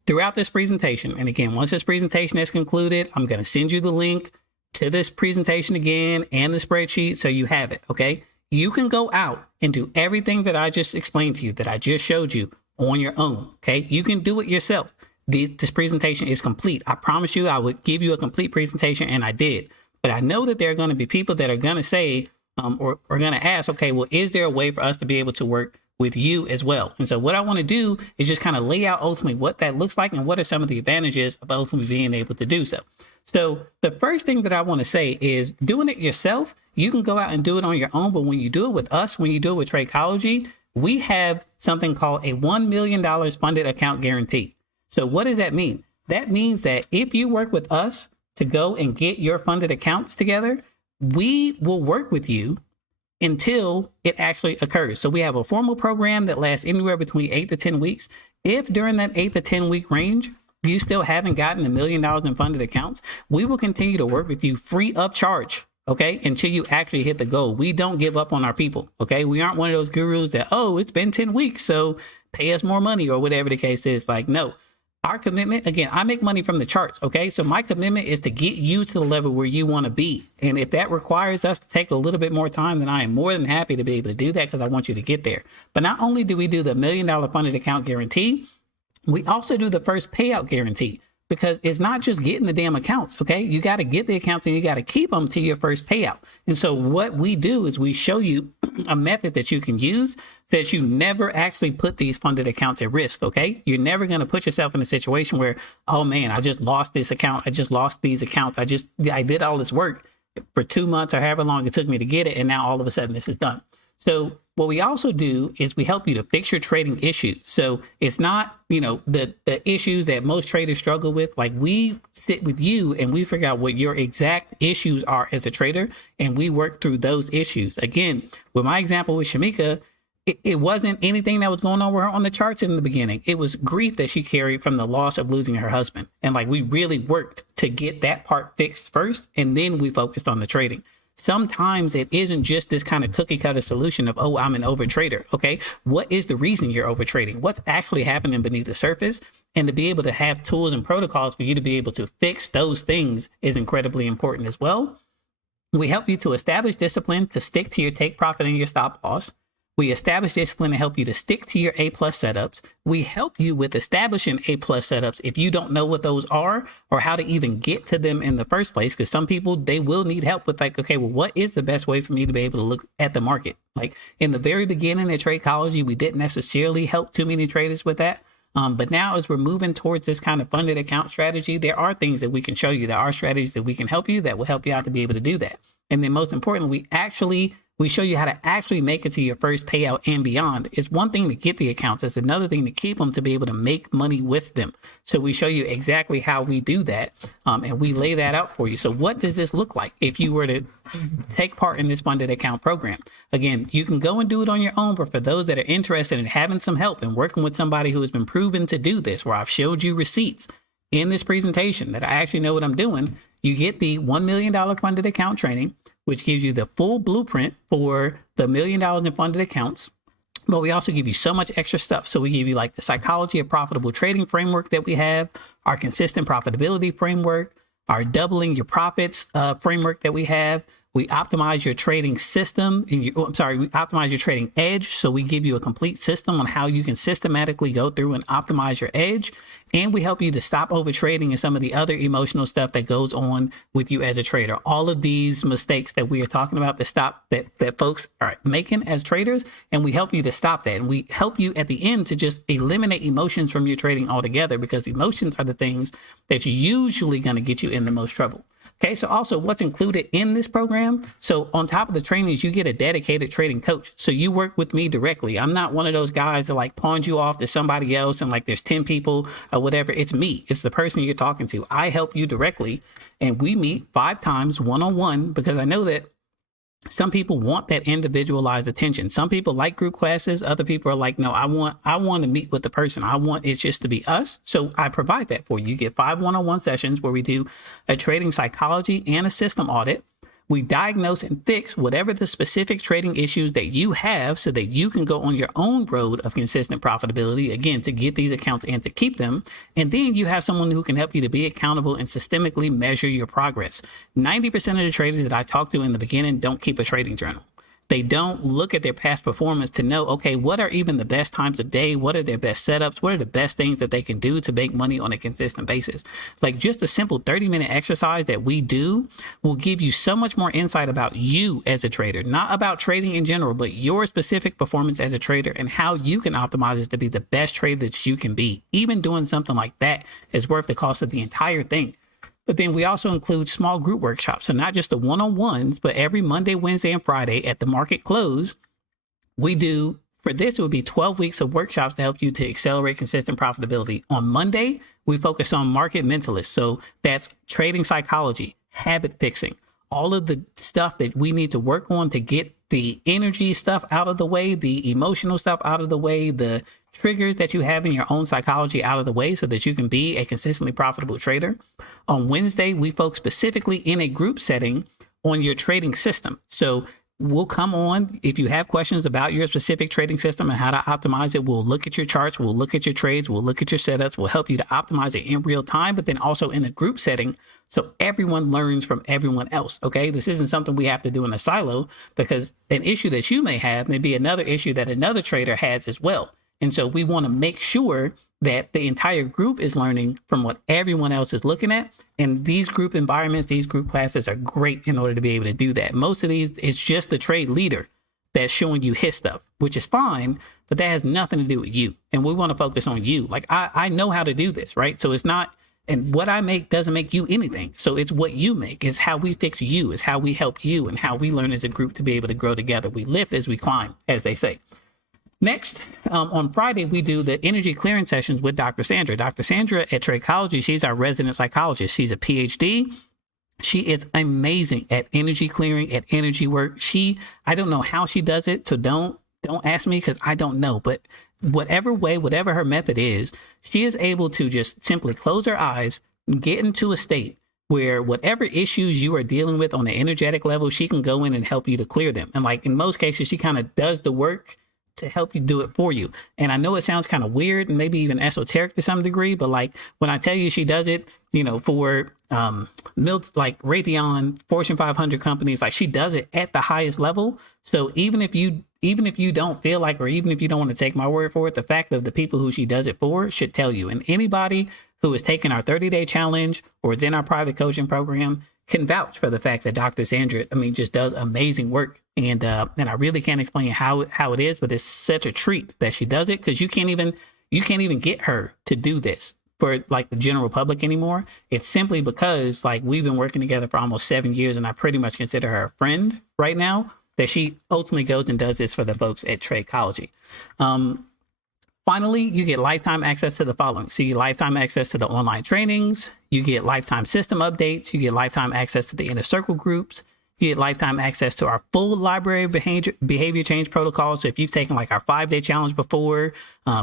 throughout this presentation. And again, once this presentation is concluded, I'm going to send you the link to this presentation again and the spreadsheet so you have it. Okay. You can go out and do everything that I just explained to you, that I just showed you on your own. Okay. You can do it yourself. This presentation is complete. I promise you I would give you a complete presentation, and I did. But I know that there are going to be people that are going to say, or are going to ask, okay, well, is there a way for us to be able to work with you as well? And so what I want to do is just kind of lay out ultimately what that looks like and what are some of the advantages of ultimately being able to do so. So the first thing that I want to say is doing it yourself. You can go out and do it on your own, but when you do it with us, when you do it with Tradechology, we have something called a $1 million funded account guarantee. So what does that mean? That means that if you work with us to go and get your funded accounts together, we will work with you until it actually occurs. So we have a formal program that lasts anywhere between 8 to 10 weeks. If during that 8 to 10 week range, you still haven't gotten $1 million in funded accounts, we will continue to work with you free of charge. Okay. Until you actually hit the goal. We don't give up on our people. Okay. We aren't one of those gurus that, oh, it's been 10 weeks, so pay us more money or whatever the case is. Like, no. Our commitment, again, I make money from the charts. Okay. So my commitment is to get you to the level where you want to be. And if that requires us to take a little bit more time, then I am more than happy to be able to do that, because I want you to get there. But not only do we do the $1 million funded account guarantee, we also do the first payout guarantee, because it's not just getting the damn accounts. Okay. You got to get the accounts and you got to keep them to your first payout. And so what we do is we show you a method that you can use that you never actually put these funded accounts at risk. Okay. You're never going to put yourself in a situation where, oh man, I just lost this account. I just lost these accounts. I did all this work for 2 months or however long it took me to get it. And now all of a sudden this is done. So what we also do is we help you to fix your trading issues. So it's not, the issues that most traders struggle with. Like, we sit with you and we figure out what your exact issues are as a trader, and we work through those issues. Again, with my example with Shamika, it wasn't anything that was going on with her on the charts in the beginning. It was grief that she carried from the loss of losing her husband. And like, we really worked to get that part fixed first, and then we focused on the trading. Sometimes it isn't just this kind of cookie cutter solution of, oh, I'm an overtrader. Okay. What is the reason you're overtrading? What's actually happening beneath the surface? And to be able to have tools and protocols for you to be able to fix those things is incredibly important as well. We help you to establish discipline to stick to your take profit and your stop loss. We establish discipline to help you to stick to your A+ setups. We help you with establishing A+ setups if you don't know what those are or how to even get to them in the first place. Because some people, they will need help with like, okay, well, what is the best way for me to be able to look at the market? Like in the very beginning at Tradechology, we didn't necessarily help too many traders with that. But now as we're moving towards this kind of funded account strategy, there are things that we can show you. There are strategies that we can help you that will help you out to be able to do that. And then most importantly, we show you how to actually make it to your first payout and beyond. It's one thing to get the accounts. It's another thing to keep them, to be able to make money with them. So we show you exactly how we do that. And we lay that out for you. So what does this look like if you were to take part in this funded account program? Again, you can go and do it on your own, but for those that are interested in having some help and working with somebody who has been proven to do this, where I've showed you receipts in this presentation that I actually know what I'm doing, you get the $1 million funded account training, which gives you the full blueprint for the $1 million in funded accounts. But we also give you so much extra stuff. So we give you like the psychology of profitable trading framework that we have, our consistent profitability framework, our doubling your profits framework that we have. We optimize your trading system. We optimize your trading edge. So we give you a complete system on how you can systematically go through and optimize your edge. And we help you to stop over trading and some of the other emotional stuff that goes on with you as a trader. All of these mistakes that we are talking about that folks are making as traders, and we help you to stop that. And we help you at the end to just eliminate emotions from your trading altogether, because emotions are the things that's usually going to get you in the most trouble. Okay, so also what's included in this program? So on top of the trainings, you get a dedicated trading coach. So you work with me directly. I'm not one of those guys that like pawns you off to somebody else and like there's 10 people or whatever. It's me. It's the person you're talking to. I help you directly, and we meet 5 times one-on-one, because I know that Some people want that individualized attention. Some people like group classes. Other people are like, no, I want to meet with the person. I want it's just to be us. So I provide that for you. You get 5 one-on-one sessions where we do a trading psychology and a system audit. We diagnose and fix whatever the specific trading issues that you have so that you can go on your own road of consistent profitability, again, to get these accounts and to keep them. And then you have someone who can help you to be accountable and systemically measure your progress. 90% of the traders that I talked to in the beginning don't keep a trading journal. They don't look at their past performance to know, okay, what are even the best times of day? What are their best setups? What are the best things that they can do to make money on a consistent basis? Like just a simple 30-minute exercise that we do will give you so much more insight about you as a trader, not about trading in general, but your specific performance as a trader and how you can optimize it to be the best trader that you can be. Even doing something like that is worth the cost of the entire thing. But then we also include small group workshops. So not just the one-on-ones, but every Monday, Wednesday, and Friday at the market close, we do, for this, it would be 12 weeks of workshops to help you to accelerate consistent profitability. On Monday, we focus on market mentalists. So that's trading psychology, habit fixing, all of the stuff that we need to work on to get the energy stuff out of the way, the emotional stuff out of the way, the triggers that you have in your own psychology out of the way so that you can be a consistently profitable trader. On Wednesday, we focus specifically in a group setting on your trading system. So we'll come on if you have questions about your specific trading system and how to optimize it. We'll look at your charts, we'll look at your trades, we'll look at your setups, we'll help you to optimize it in real time, but then also in a group setting so everyone learns from everyone else. Okay, this isn't something we have to do in a silo because an issue that you may have may be another issue that another trader has as well. And so we want to make sure that the entire group is learning from what everyone else is looking at. And these group environments, these group classes are great in order to be able to do that. Most of these, it's just the trade leader that's showing you his stuff, which is fine, but that has nothing to do with you. And we want to focus on you. Like I know how to do this, right? So it's not, and what I make doesn't make you anything. So it's what you make. It's how we fix you. It's how we help you and how we learn as a group to be able to grow together. We lift as we climb, as they say. Next, on Friday, we do the energy clearing sessions with Dr. Sandra. Dr. Sandra at Tradechology, she's our resident psychologist. She's a PhD. She is amazing at energy clearing, at energy work. I don't know how she does it, so don't ask me because I don't know. But whatever way, whatever her method is, she is able to just simply close her eyes, get into a state where whatever issues you are dealing with on an energetic level, she can go in and help you to clear them. And like in most cases, she kind of does the work to help you do it for you. And I know it sounds kind of weird and maybe even esoteric to some degree, but like when I tell you she does it, you know, for like Raytheon, Fortune 500 companies, like she does it at the highest level. So even if you don't feel like, or even if you don't want to take my word for it, the fact of the people who she does it for should tell you. And anybody who is taking our 30-day challenge or is in our private coaching program can vouch for the fact that Dr. Sandra, just does amazing work. And I really can't explain how it is, but it's such a treat that she does it because you can't even get her to do this for like the general public anymore. It's simply because like we've been working together for almost 7 years and I pretty much consider her a friend right now that she ultimately goes and does this for the folks at Tradechology. Finally, you get lifetime access to the following. So you get lifetime access to the online trainings, you get lifetime system updates, you get lifetime access to the inner circle groups, you get lifetime access to our full library of behavior change protocols. So if you've taken like our 5-day challenge before,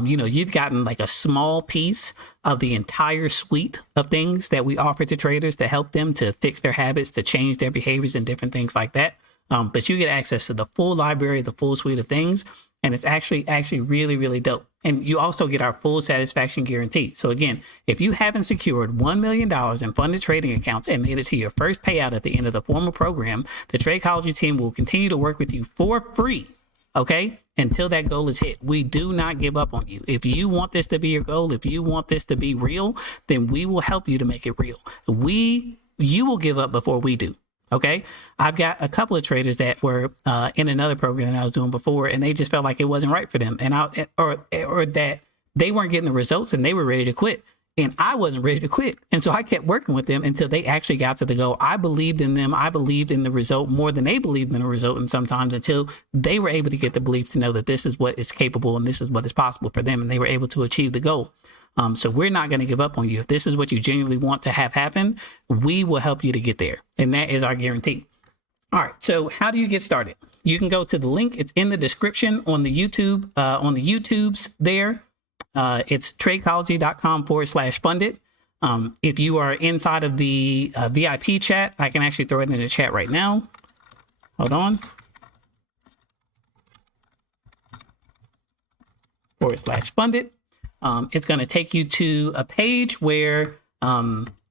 you've gotten like a small piece of the entire suite of things that we offer to traders to help them to fix their habits, to change their behaviors and different things like that. But you get access to the full library, the full suite of things. And it's actually really, really dope. And you also get our full satisfaction guarantee. So again, if you haven't secured $1 million in funded trading accounts and made it to your first payout at the end of the formal program, the Tradechology team will continue to work with you for free, okay, until that goal is hit. We do not give up on you. If you want this to be your goal, if you want this to be real, then we will help you to make it real. You will give up before we do. Okay, I've got a couple of traders that were in another program that I was doing before, and they just felt like it wasn't right for them, and or that they weren't getting the results, and they were ready to quit, and I wasn't ready to quit, and so I kept working with them until they actually got to the goal. I believed in them. I believed in the result more than they believed in the result, and sometimes until they were able to get the belief to know that this is what is capable and this is what is possible for them, and they were able to achieve the goal. So we're not going to give up on you. If this is what you genuinely want to have happen, we will help you to get there. And that is our guarantee. All right. So how do you get started? You can go to the link. It's in the description on the YouTube, on the YouTubes there. It's tradechology.com/funded. If you are inside of the VIP chat, I can actually throw it in the chat right now. Hold on. /funded. It's going to take you to a page where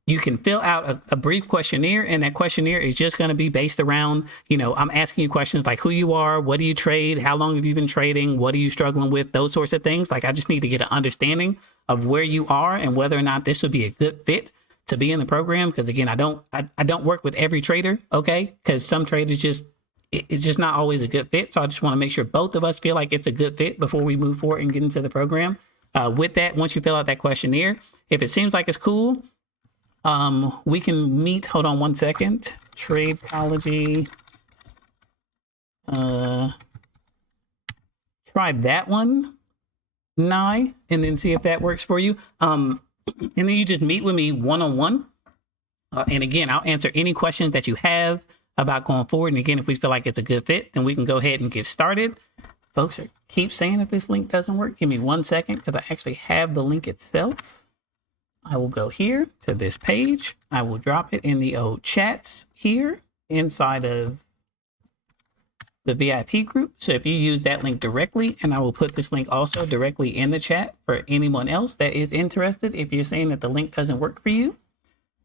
you can fill out a brief questionnaire, and that questionnaire is just going to be based around, I'm asking you questions like who you are, what do you trade, how long have you been trading, what are you struggling with, those sorts of things. Like, I just need to get an understanding of where you are and whether or not this would be a good fit to be in the program. Because again, I don't work with every trader, okay? Because some traders it's just not always a good fit. So I just want to make sure both of us feel like it's a good fit before we move forward and get into the program. With that, once you fill out that questionnaire, if it seems like it's cool, we can meet. Hold on one second. Tradechology. Try that one, and then see if that works for you. And then you just meet with me one-on-one. And again, I'll answer any questions that you have about going forward. And again, if we feel like it's a good fit, then we can go ahead and get started. Folks keep saying that this link doesn't work. Give me 1 second, because I actually have the link itself. I will go here to this page. I will drop it in the old chats here inside of the VIP group. So if you use that link directly, and I will put this link also directly in the chat for anyone else that is interested. If you're saying that the link doesn't work for you.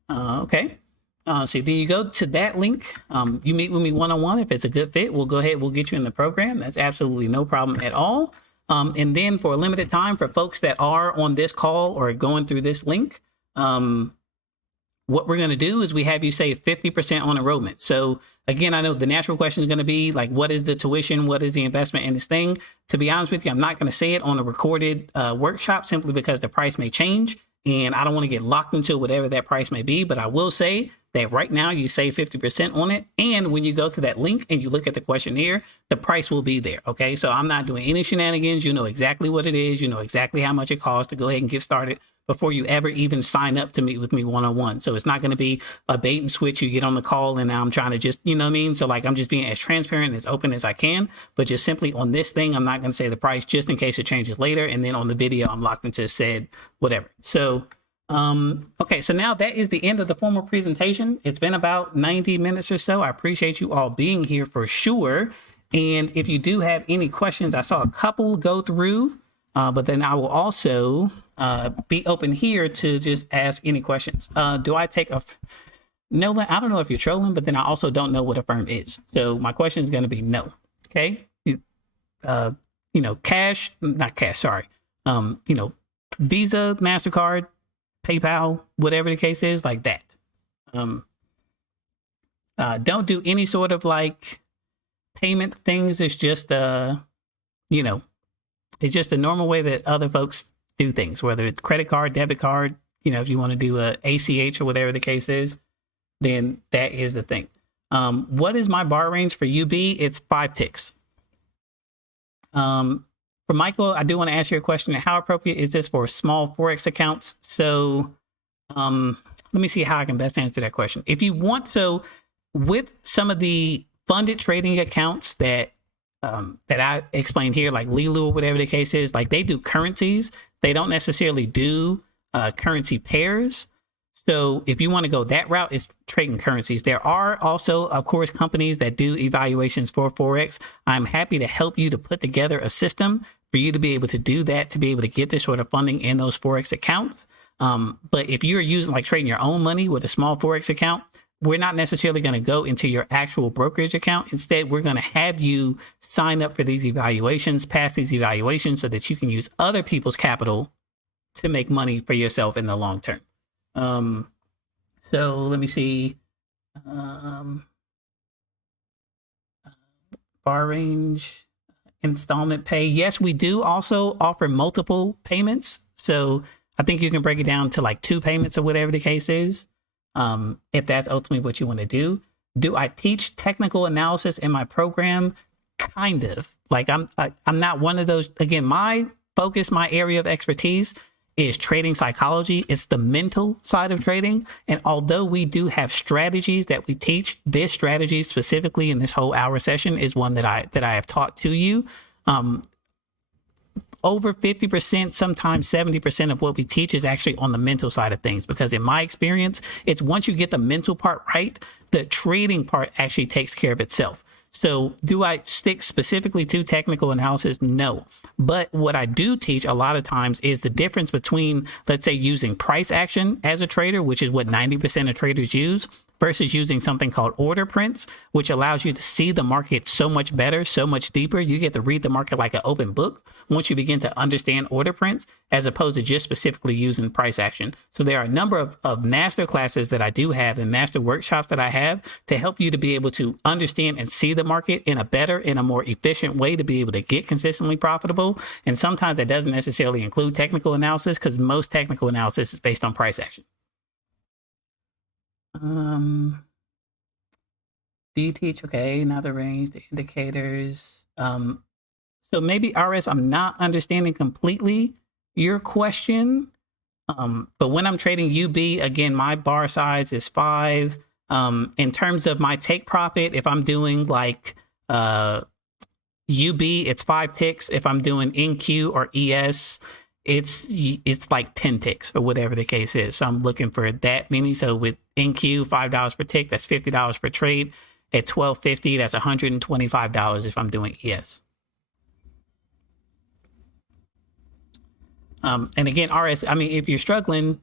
Okay. So then you go to that link. You meet with me one-on-one. If it's a good fit, we'll go ahead. We'll get you in the program. That's absolutely no problem at all. And then for a limited time, for folks that are on this call or going through this link, what we're going to do is we have you save 50% on enrollment. So again, I know the natural question is going to be like, what is the tuition? What is the investment in this thing? To be honest with you, I'm not going to say it on a recorded workshop simply because the price may change. And I don't want to get locked into whatever that price may be, but I will say that right now you save 50% on it. And when you go to that link and you look at the questionnaire, the price will be there. Okay. So I'm not doing any shenanigans. You know exactly what it is. You know exactly how much it costs to go ahead and get started before you ever even sign up to meet with me one-on-one. So it's not going to be a bait and switch. You get on the call and now I'm trying to just, you know what I mean? So like, I'm just being as transparent and as open as I can, but just simply on this thing, I'm not going to say the price just in case it changes later. And then on the video, I'm locked into said whatever. So, okay. So now that is the end of the formal presentation. It's been about 90 minutes or so. I appreciate you all being here for sure. And if you do have any questions, I saw a couple go through, but then I will also be open here to just ask any questions. Do I take no, I don't know if you're trolling, but then I also don't know what a firm is. So my question is going to be no. Okay. Cash, not cash, sorry. Visa, MasterCard, PayPal, whatever the case is, like that. Don't do any sort of like payment things. It's just, it's just a normal way that other folks do things, whether it's credit card, debit card, if you want to do a ACH or whatever the case is, then that is the thing. What is my bar range for UB? It's 5 ticks. For Michael, I do want to ask you a question. How appropriate is this for small Forex accounts? So let me see how I can best answer that question. If you want, so with some of the funded trading accounts that I explained here, like Lilu or whatever the case is, like they do currencies. They don't necessarily do currency pairs. So if you want to go that route, it's trading currencies. There are also, of course, companies that do evaluations for Forex. I'm happy to help you to put together a system for you to be able to do that, to be able to get this sort of funding in those Forex accounts. But if you're using like trading your own money with a small Forex account, we're not necessarily going to go into your actual brokerage account. Instead, we're going to have you sign up for these evaluations, pass these evaluations so that you can use other people's capital to make money for yourself in the long term. So let me see. Bar range, installment pay. Yes, we do also offer multiple payments. So I think you can break it down to like 2 payments or whatever the case is. If that's ultimately what you want to do. Do I teach technical analysis in my program? Kind of. Like I'm not one of those. Again, my focus, my area of expertise is trading psychology. It's the mental side of trading. And although we do have strategies that we teach, this strategy specifically in this whole hour session is one that I have taught to you. Over 50%, sometimes 70% of what we teach is actually on the mental side of things, because in my experience, it's once you get the mental part right, the trading part actually takes care of itself. So do I stick specifically to technical analysis? No. But what I do teach a lot of times is the difference between, let's say, using price action as a trader, which is what 90% of traders use, versus using something called order prints, which allows you to see the market so much better, so much deeper. You get to read the market like an open book once you begin to understand order prints, as opposed to just specifically using price action. So there are a number of master classes that I do have and master workshops that I have to help you to be able to understand and see the market in a better, in a more efficient way to be able to get consistently profitable. And sometimes that doesn't necessarily include technical analysis, because most technical analysis is based on price action. Do you teach? Okay, now the range, the indicators. So maybe RS, I'm not understanding completely your question. But when I'm trading UB, again, my bar size is 5. In terms of my take profit, if I'm doing like UB, it's 5 ticks. If I'm doing NQ or ES, it's like 10 ticks or whatever the case is. So I'm looking for that many. So with NQ, $5 per tick, that's $50 per trade. At $12.50, that's $125 if I'm doing ES. And again, RS, I mean, if you're struggling,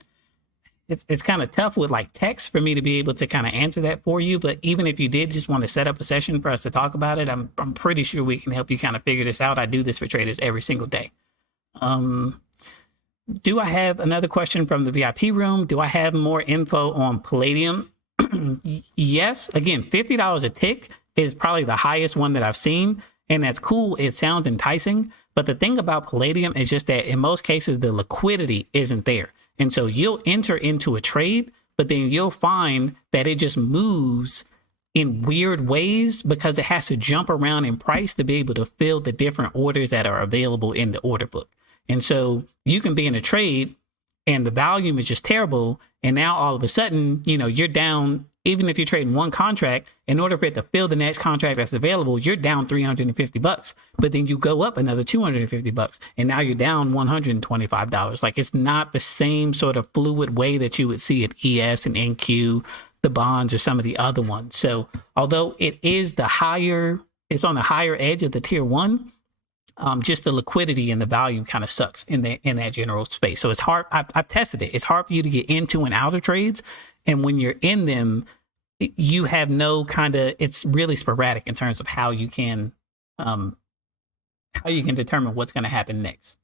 it's kind of tough with like text for me to be able to kind of answer that for you. But even if you did just want to set up a session for us to talk about it, I'm pretty sure we can help you kind of figure this out. I do this for traders every single day. Do I have another question from the VIP room? Do I have more info on Palladium? Yes. Again, $50 a tick is probably the highest one that I've seen. And that's cool. It sounds enticing. But the thing about Palladium is just that in most cases, the liquidity isn't there. And so you'll enter into a trade, but then you'll find that it just moves in weird ways because it has to jump around in price to be able to fill the different orders that are available in the order book. And so you can be in a trade and the volume is just terrible. And now all of a sudden, you know, you're down, even if you're trading one contract, in order for it to fill the next contract that's available, you're down $350. But then you go up another $250 and now you're down $125. Like, it's not the same sort of fluid way that you would see at ES and NQ, the bonds, or some of the other ones. So although it is it's on the higher edge of the tier one, just the liquidity and the volume kind of sucks in that general space. So it's hard. I've tested it. It's hard for you to get into and out of trades. And when you're in them, you have no kind of, it's really sporadic in terms of how you can determine what's going to happen next.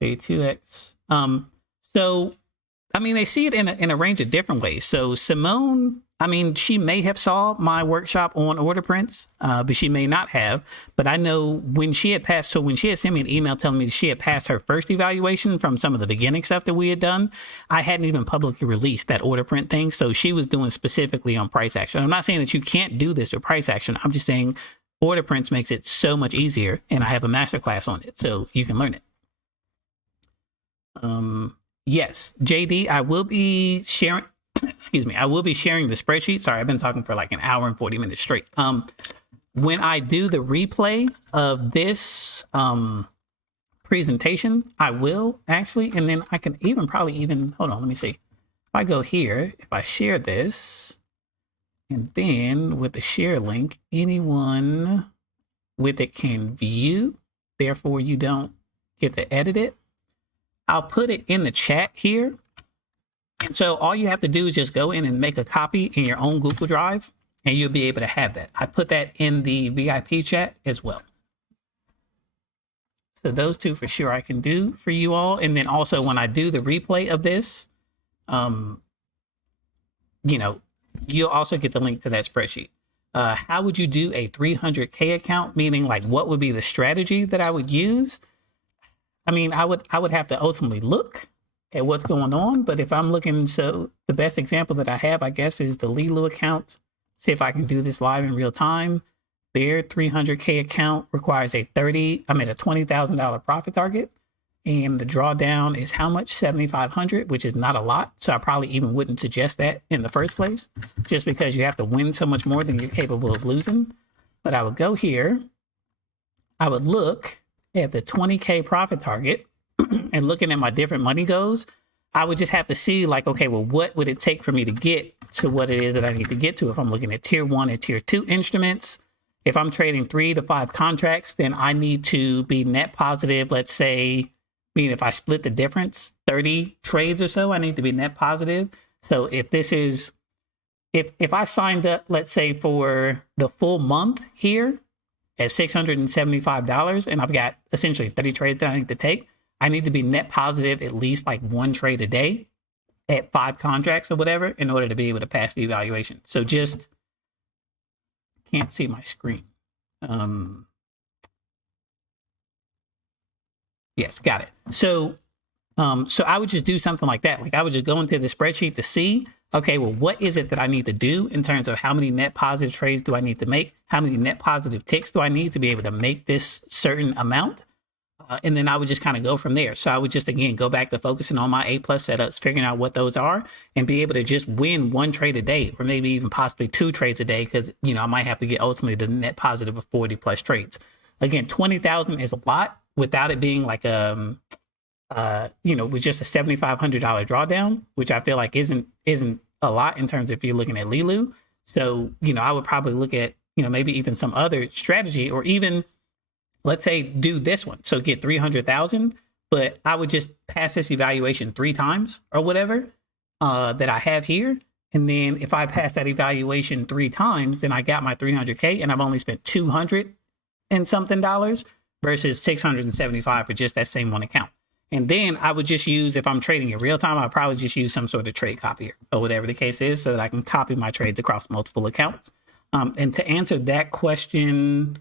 Say 2x. So, I mean, they see it in a range of different ways. So Simone, I mean, she may have saw my workshop on order prints, but she may not have. But I know when she had sent me an email telling me that she had passed her first evaluation from some of the beginning stuff that we had done, I hadn't even publicly released that order print thing. So she was doing specifically on price action. I'm not saying that you can't do this with price action. I'm just saying order prints makes it so much easier. And I have a masterclass on it, so you can learn it. Yes, JD, I will be sharing. Excuse me. I will be sharing the spreadsheet. Sorry, I've been talking for like an hour and 40 minutes straight. When I do the replay of this presentation, I will actually, and then I can probably hold on, let me see. If I go here, if I share this, and then with the share link, anyone with it can view. Therefore, you don't get to edit it. I'll put it in the chat here. And so all you have to do is just go in and make a copy in your own Google Drive, and you'll be able to have that. I put that in the VIP chat as well. So those two for sure I can do for you all. And then also when I do the replay of this, you'll also get the link to that spreadsheet. How would you do a 300K account? Meaning, like, what would be the strategy that I would use? I mean, I would have to ultimately look at what's going on. But if I'm looking, so the best example that I have, I guess, is the Lilu account. See if I can do this live in real time. Their 300K account requires a $20,000 profit target. And the drawdown is how much? 7,500, which is not a lot. So I probably even wouldn't suggest that in the first place, just because you have to win so much more than you're capable of losing. But I would go here. I would look at the 20K profit target and looking at my different money goes, I would just have to see like, okay, well, what would it take for me to get to what it is that I need to get to? If I'm looking at tier 1 and tier 2 instruments, if I'm trading 3 to 5 contracts, then I need to be net positive. Let's say, meaning if I split the difference, 30 trades or so, I need to be net positive. So if this is, if I signed up, let's say for the full month here at $675, and I've got essentially 30 trades that I need to take, I need to be net positive at least like 1 trade a day at 5 contracts or whatever in order to be able to pass the evaluation. So just can't see my screen. Yes, got it. So I would just do something like that. Like I would just go into the spreadsheet to see, okay, well, what is it that I need to do in terms of how many net positive trades do I need to make? How many net positive ticks do I need to be able to make this certain amount? And then I would just kind of go from there. So I would just, again, go back to focusing on my A+ setups, figuring out what those are, and be able to just win 1 trade a day, or maybe even possibly 2 trades a day, because, you know, I might have to get ultimately the net positive of 40+ trades. Again, 20,000 is a lot without it being like, with just a $7,500 drawdown, which I feel like isn't a lot in terms of if you're looking at Lilu. So, you know, I would probably look at, you know, maybe even some other strategy, or even, let's say, do this one. So get 300,000, but I would just pass this evaluation 3 times or whatever that I have here. And then if I pass that evaluation 3 times, then I got my 300K, and I've only spent 200 and something dollars versus 675 for just that same one account. And then I would just use, if I'm trading in real time, I'll probably just use some sort of trade copier or whatever the case is, so that I can copy my trades across multiple accounts. And to answer that question,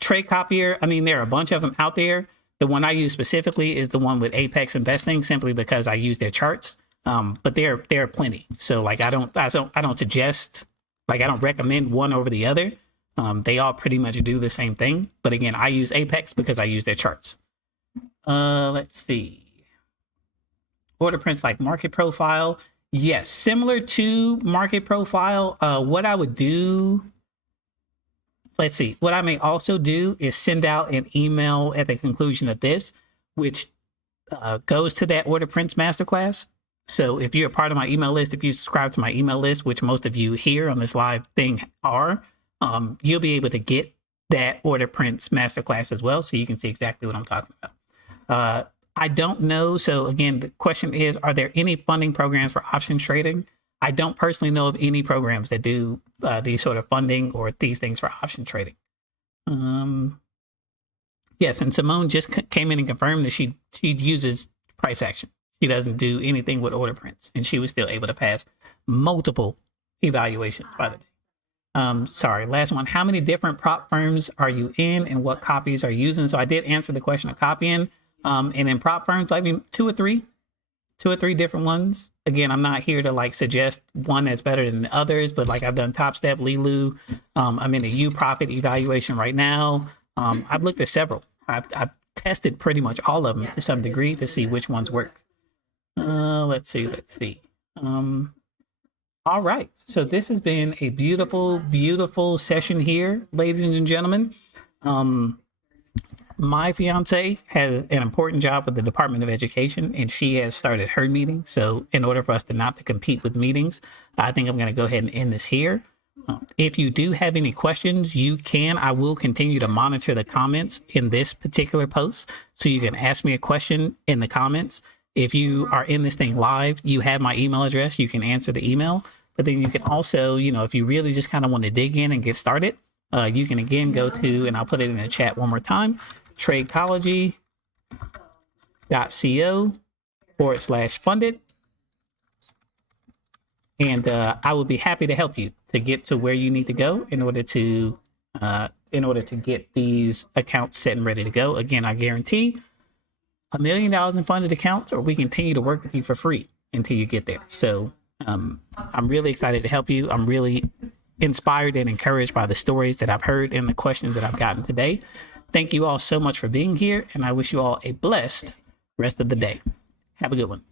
trade copier, I mean, there are a bunch of them out there. The one I use specifically is the one with Apex Investing, simply because I use their charts. But there are plenty. So like I don't suggest, like I don't recommend one over the other. They all pretty much do the same thing. But again, I use Apex because I use their charts. Let's see. Order prints like Market Profile. Yes, similar to Market Profile. What I would do, let's see, what I may also do is send out an email at the conclusion of this, which goes to that Order Prints Masterclass. So if you're a part of my email list, if you subscribe to my email list, which most of you here on this live thing are, you'll be able to get that Order Prints Masterclass as well, so you can see exactly what I'm talking about. I don't know. So again, the question is, are there any funding programs for options trading? I don't personally know of any programs that do these sort of funding or these things for option trading. Yes, and Simone just came in and confirmed that she uses price action. She doesn't do anything with order prints, and she was still able to pass multiple evaluations by the day. Sorry, last one. How many different prop firms are you in, and what copies are you using? So I did answer the question of copying. And in prop firms, I mean, two or three different ones. Again, I'm not here to like suggest one that's better than the others, but like I've done Top Step, Lilu. I'm in a U-Profit evaluation right now. I've looked at several. I've tested pretty much all of them to some degree to see which ones work. Let's see. All right. So this has been a beautiful, beautiful session here, ladies and gentlemen. My fiance has an important job with the Department of Education, and she has started her meeting. So in order for us to not to compete with meetings, I think I'm going to go ahead and end this here. If you do have any questions, I will continue to monitor the comments in this particular post. So you can ask me a question in the comments. If you are in this thing live, you have my email address. You can answer the email, but then you can also, if you really just kind of want to dig in and get started, you can again go to, and I'll put it in the chat one more time, Tradechology.co/funded. And I will be happy to help you to get to where you need to go in order to get these accounts set and ready to go. Again, I guarantee $1 million in funded accounts, or we continue to work with you for free until you get there. So I'm really excited to help you. I'm really inspired and encouraged by the stories that I've heard and the questions that I've gotten today. Thank you all so much for being here, and I wish you all a blessed rest of the day. Have a good one.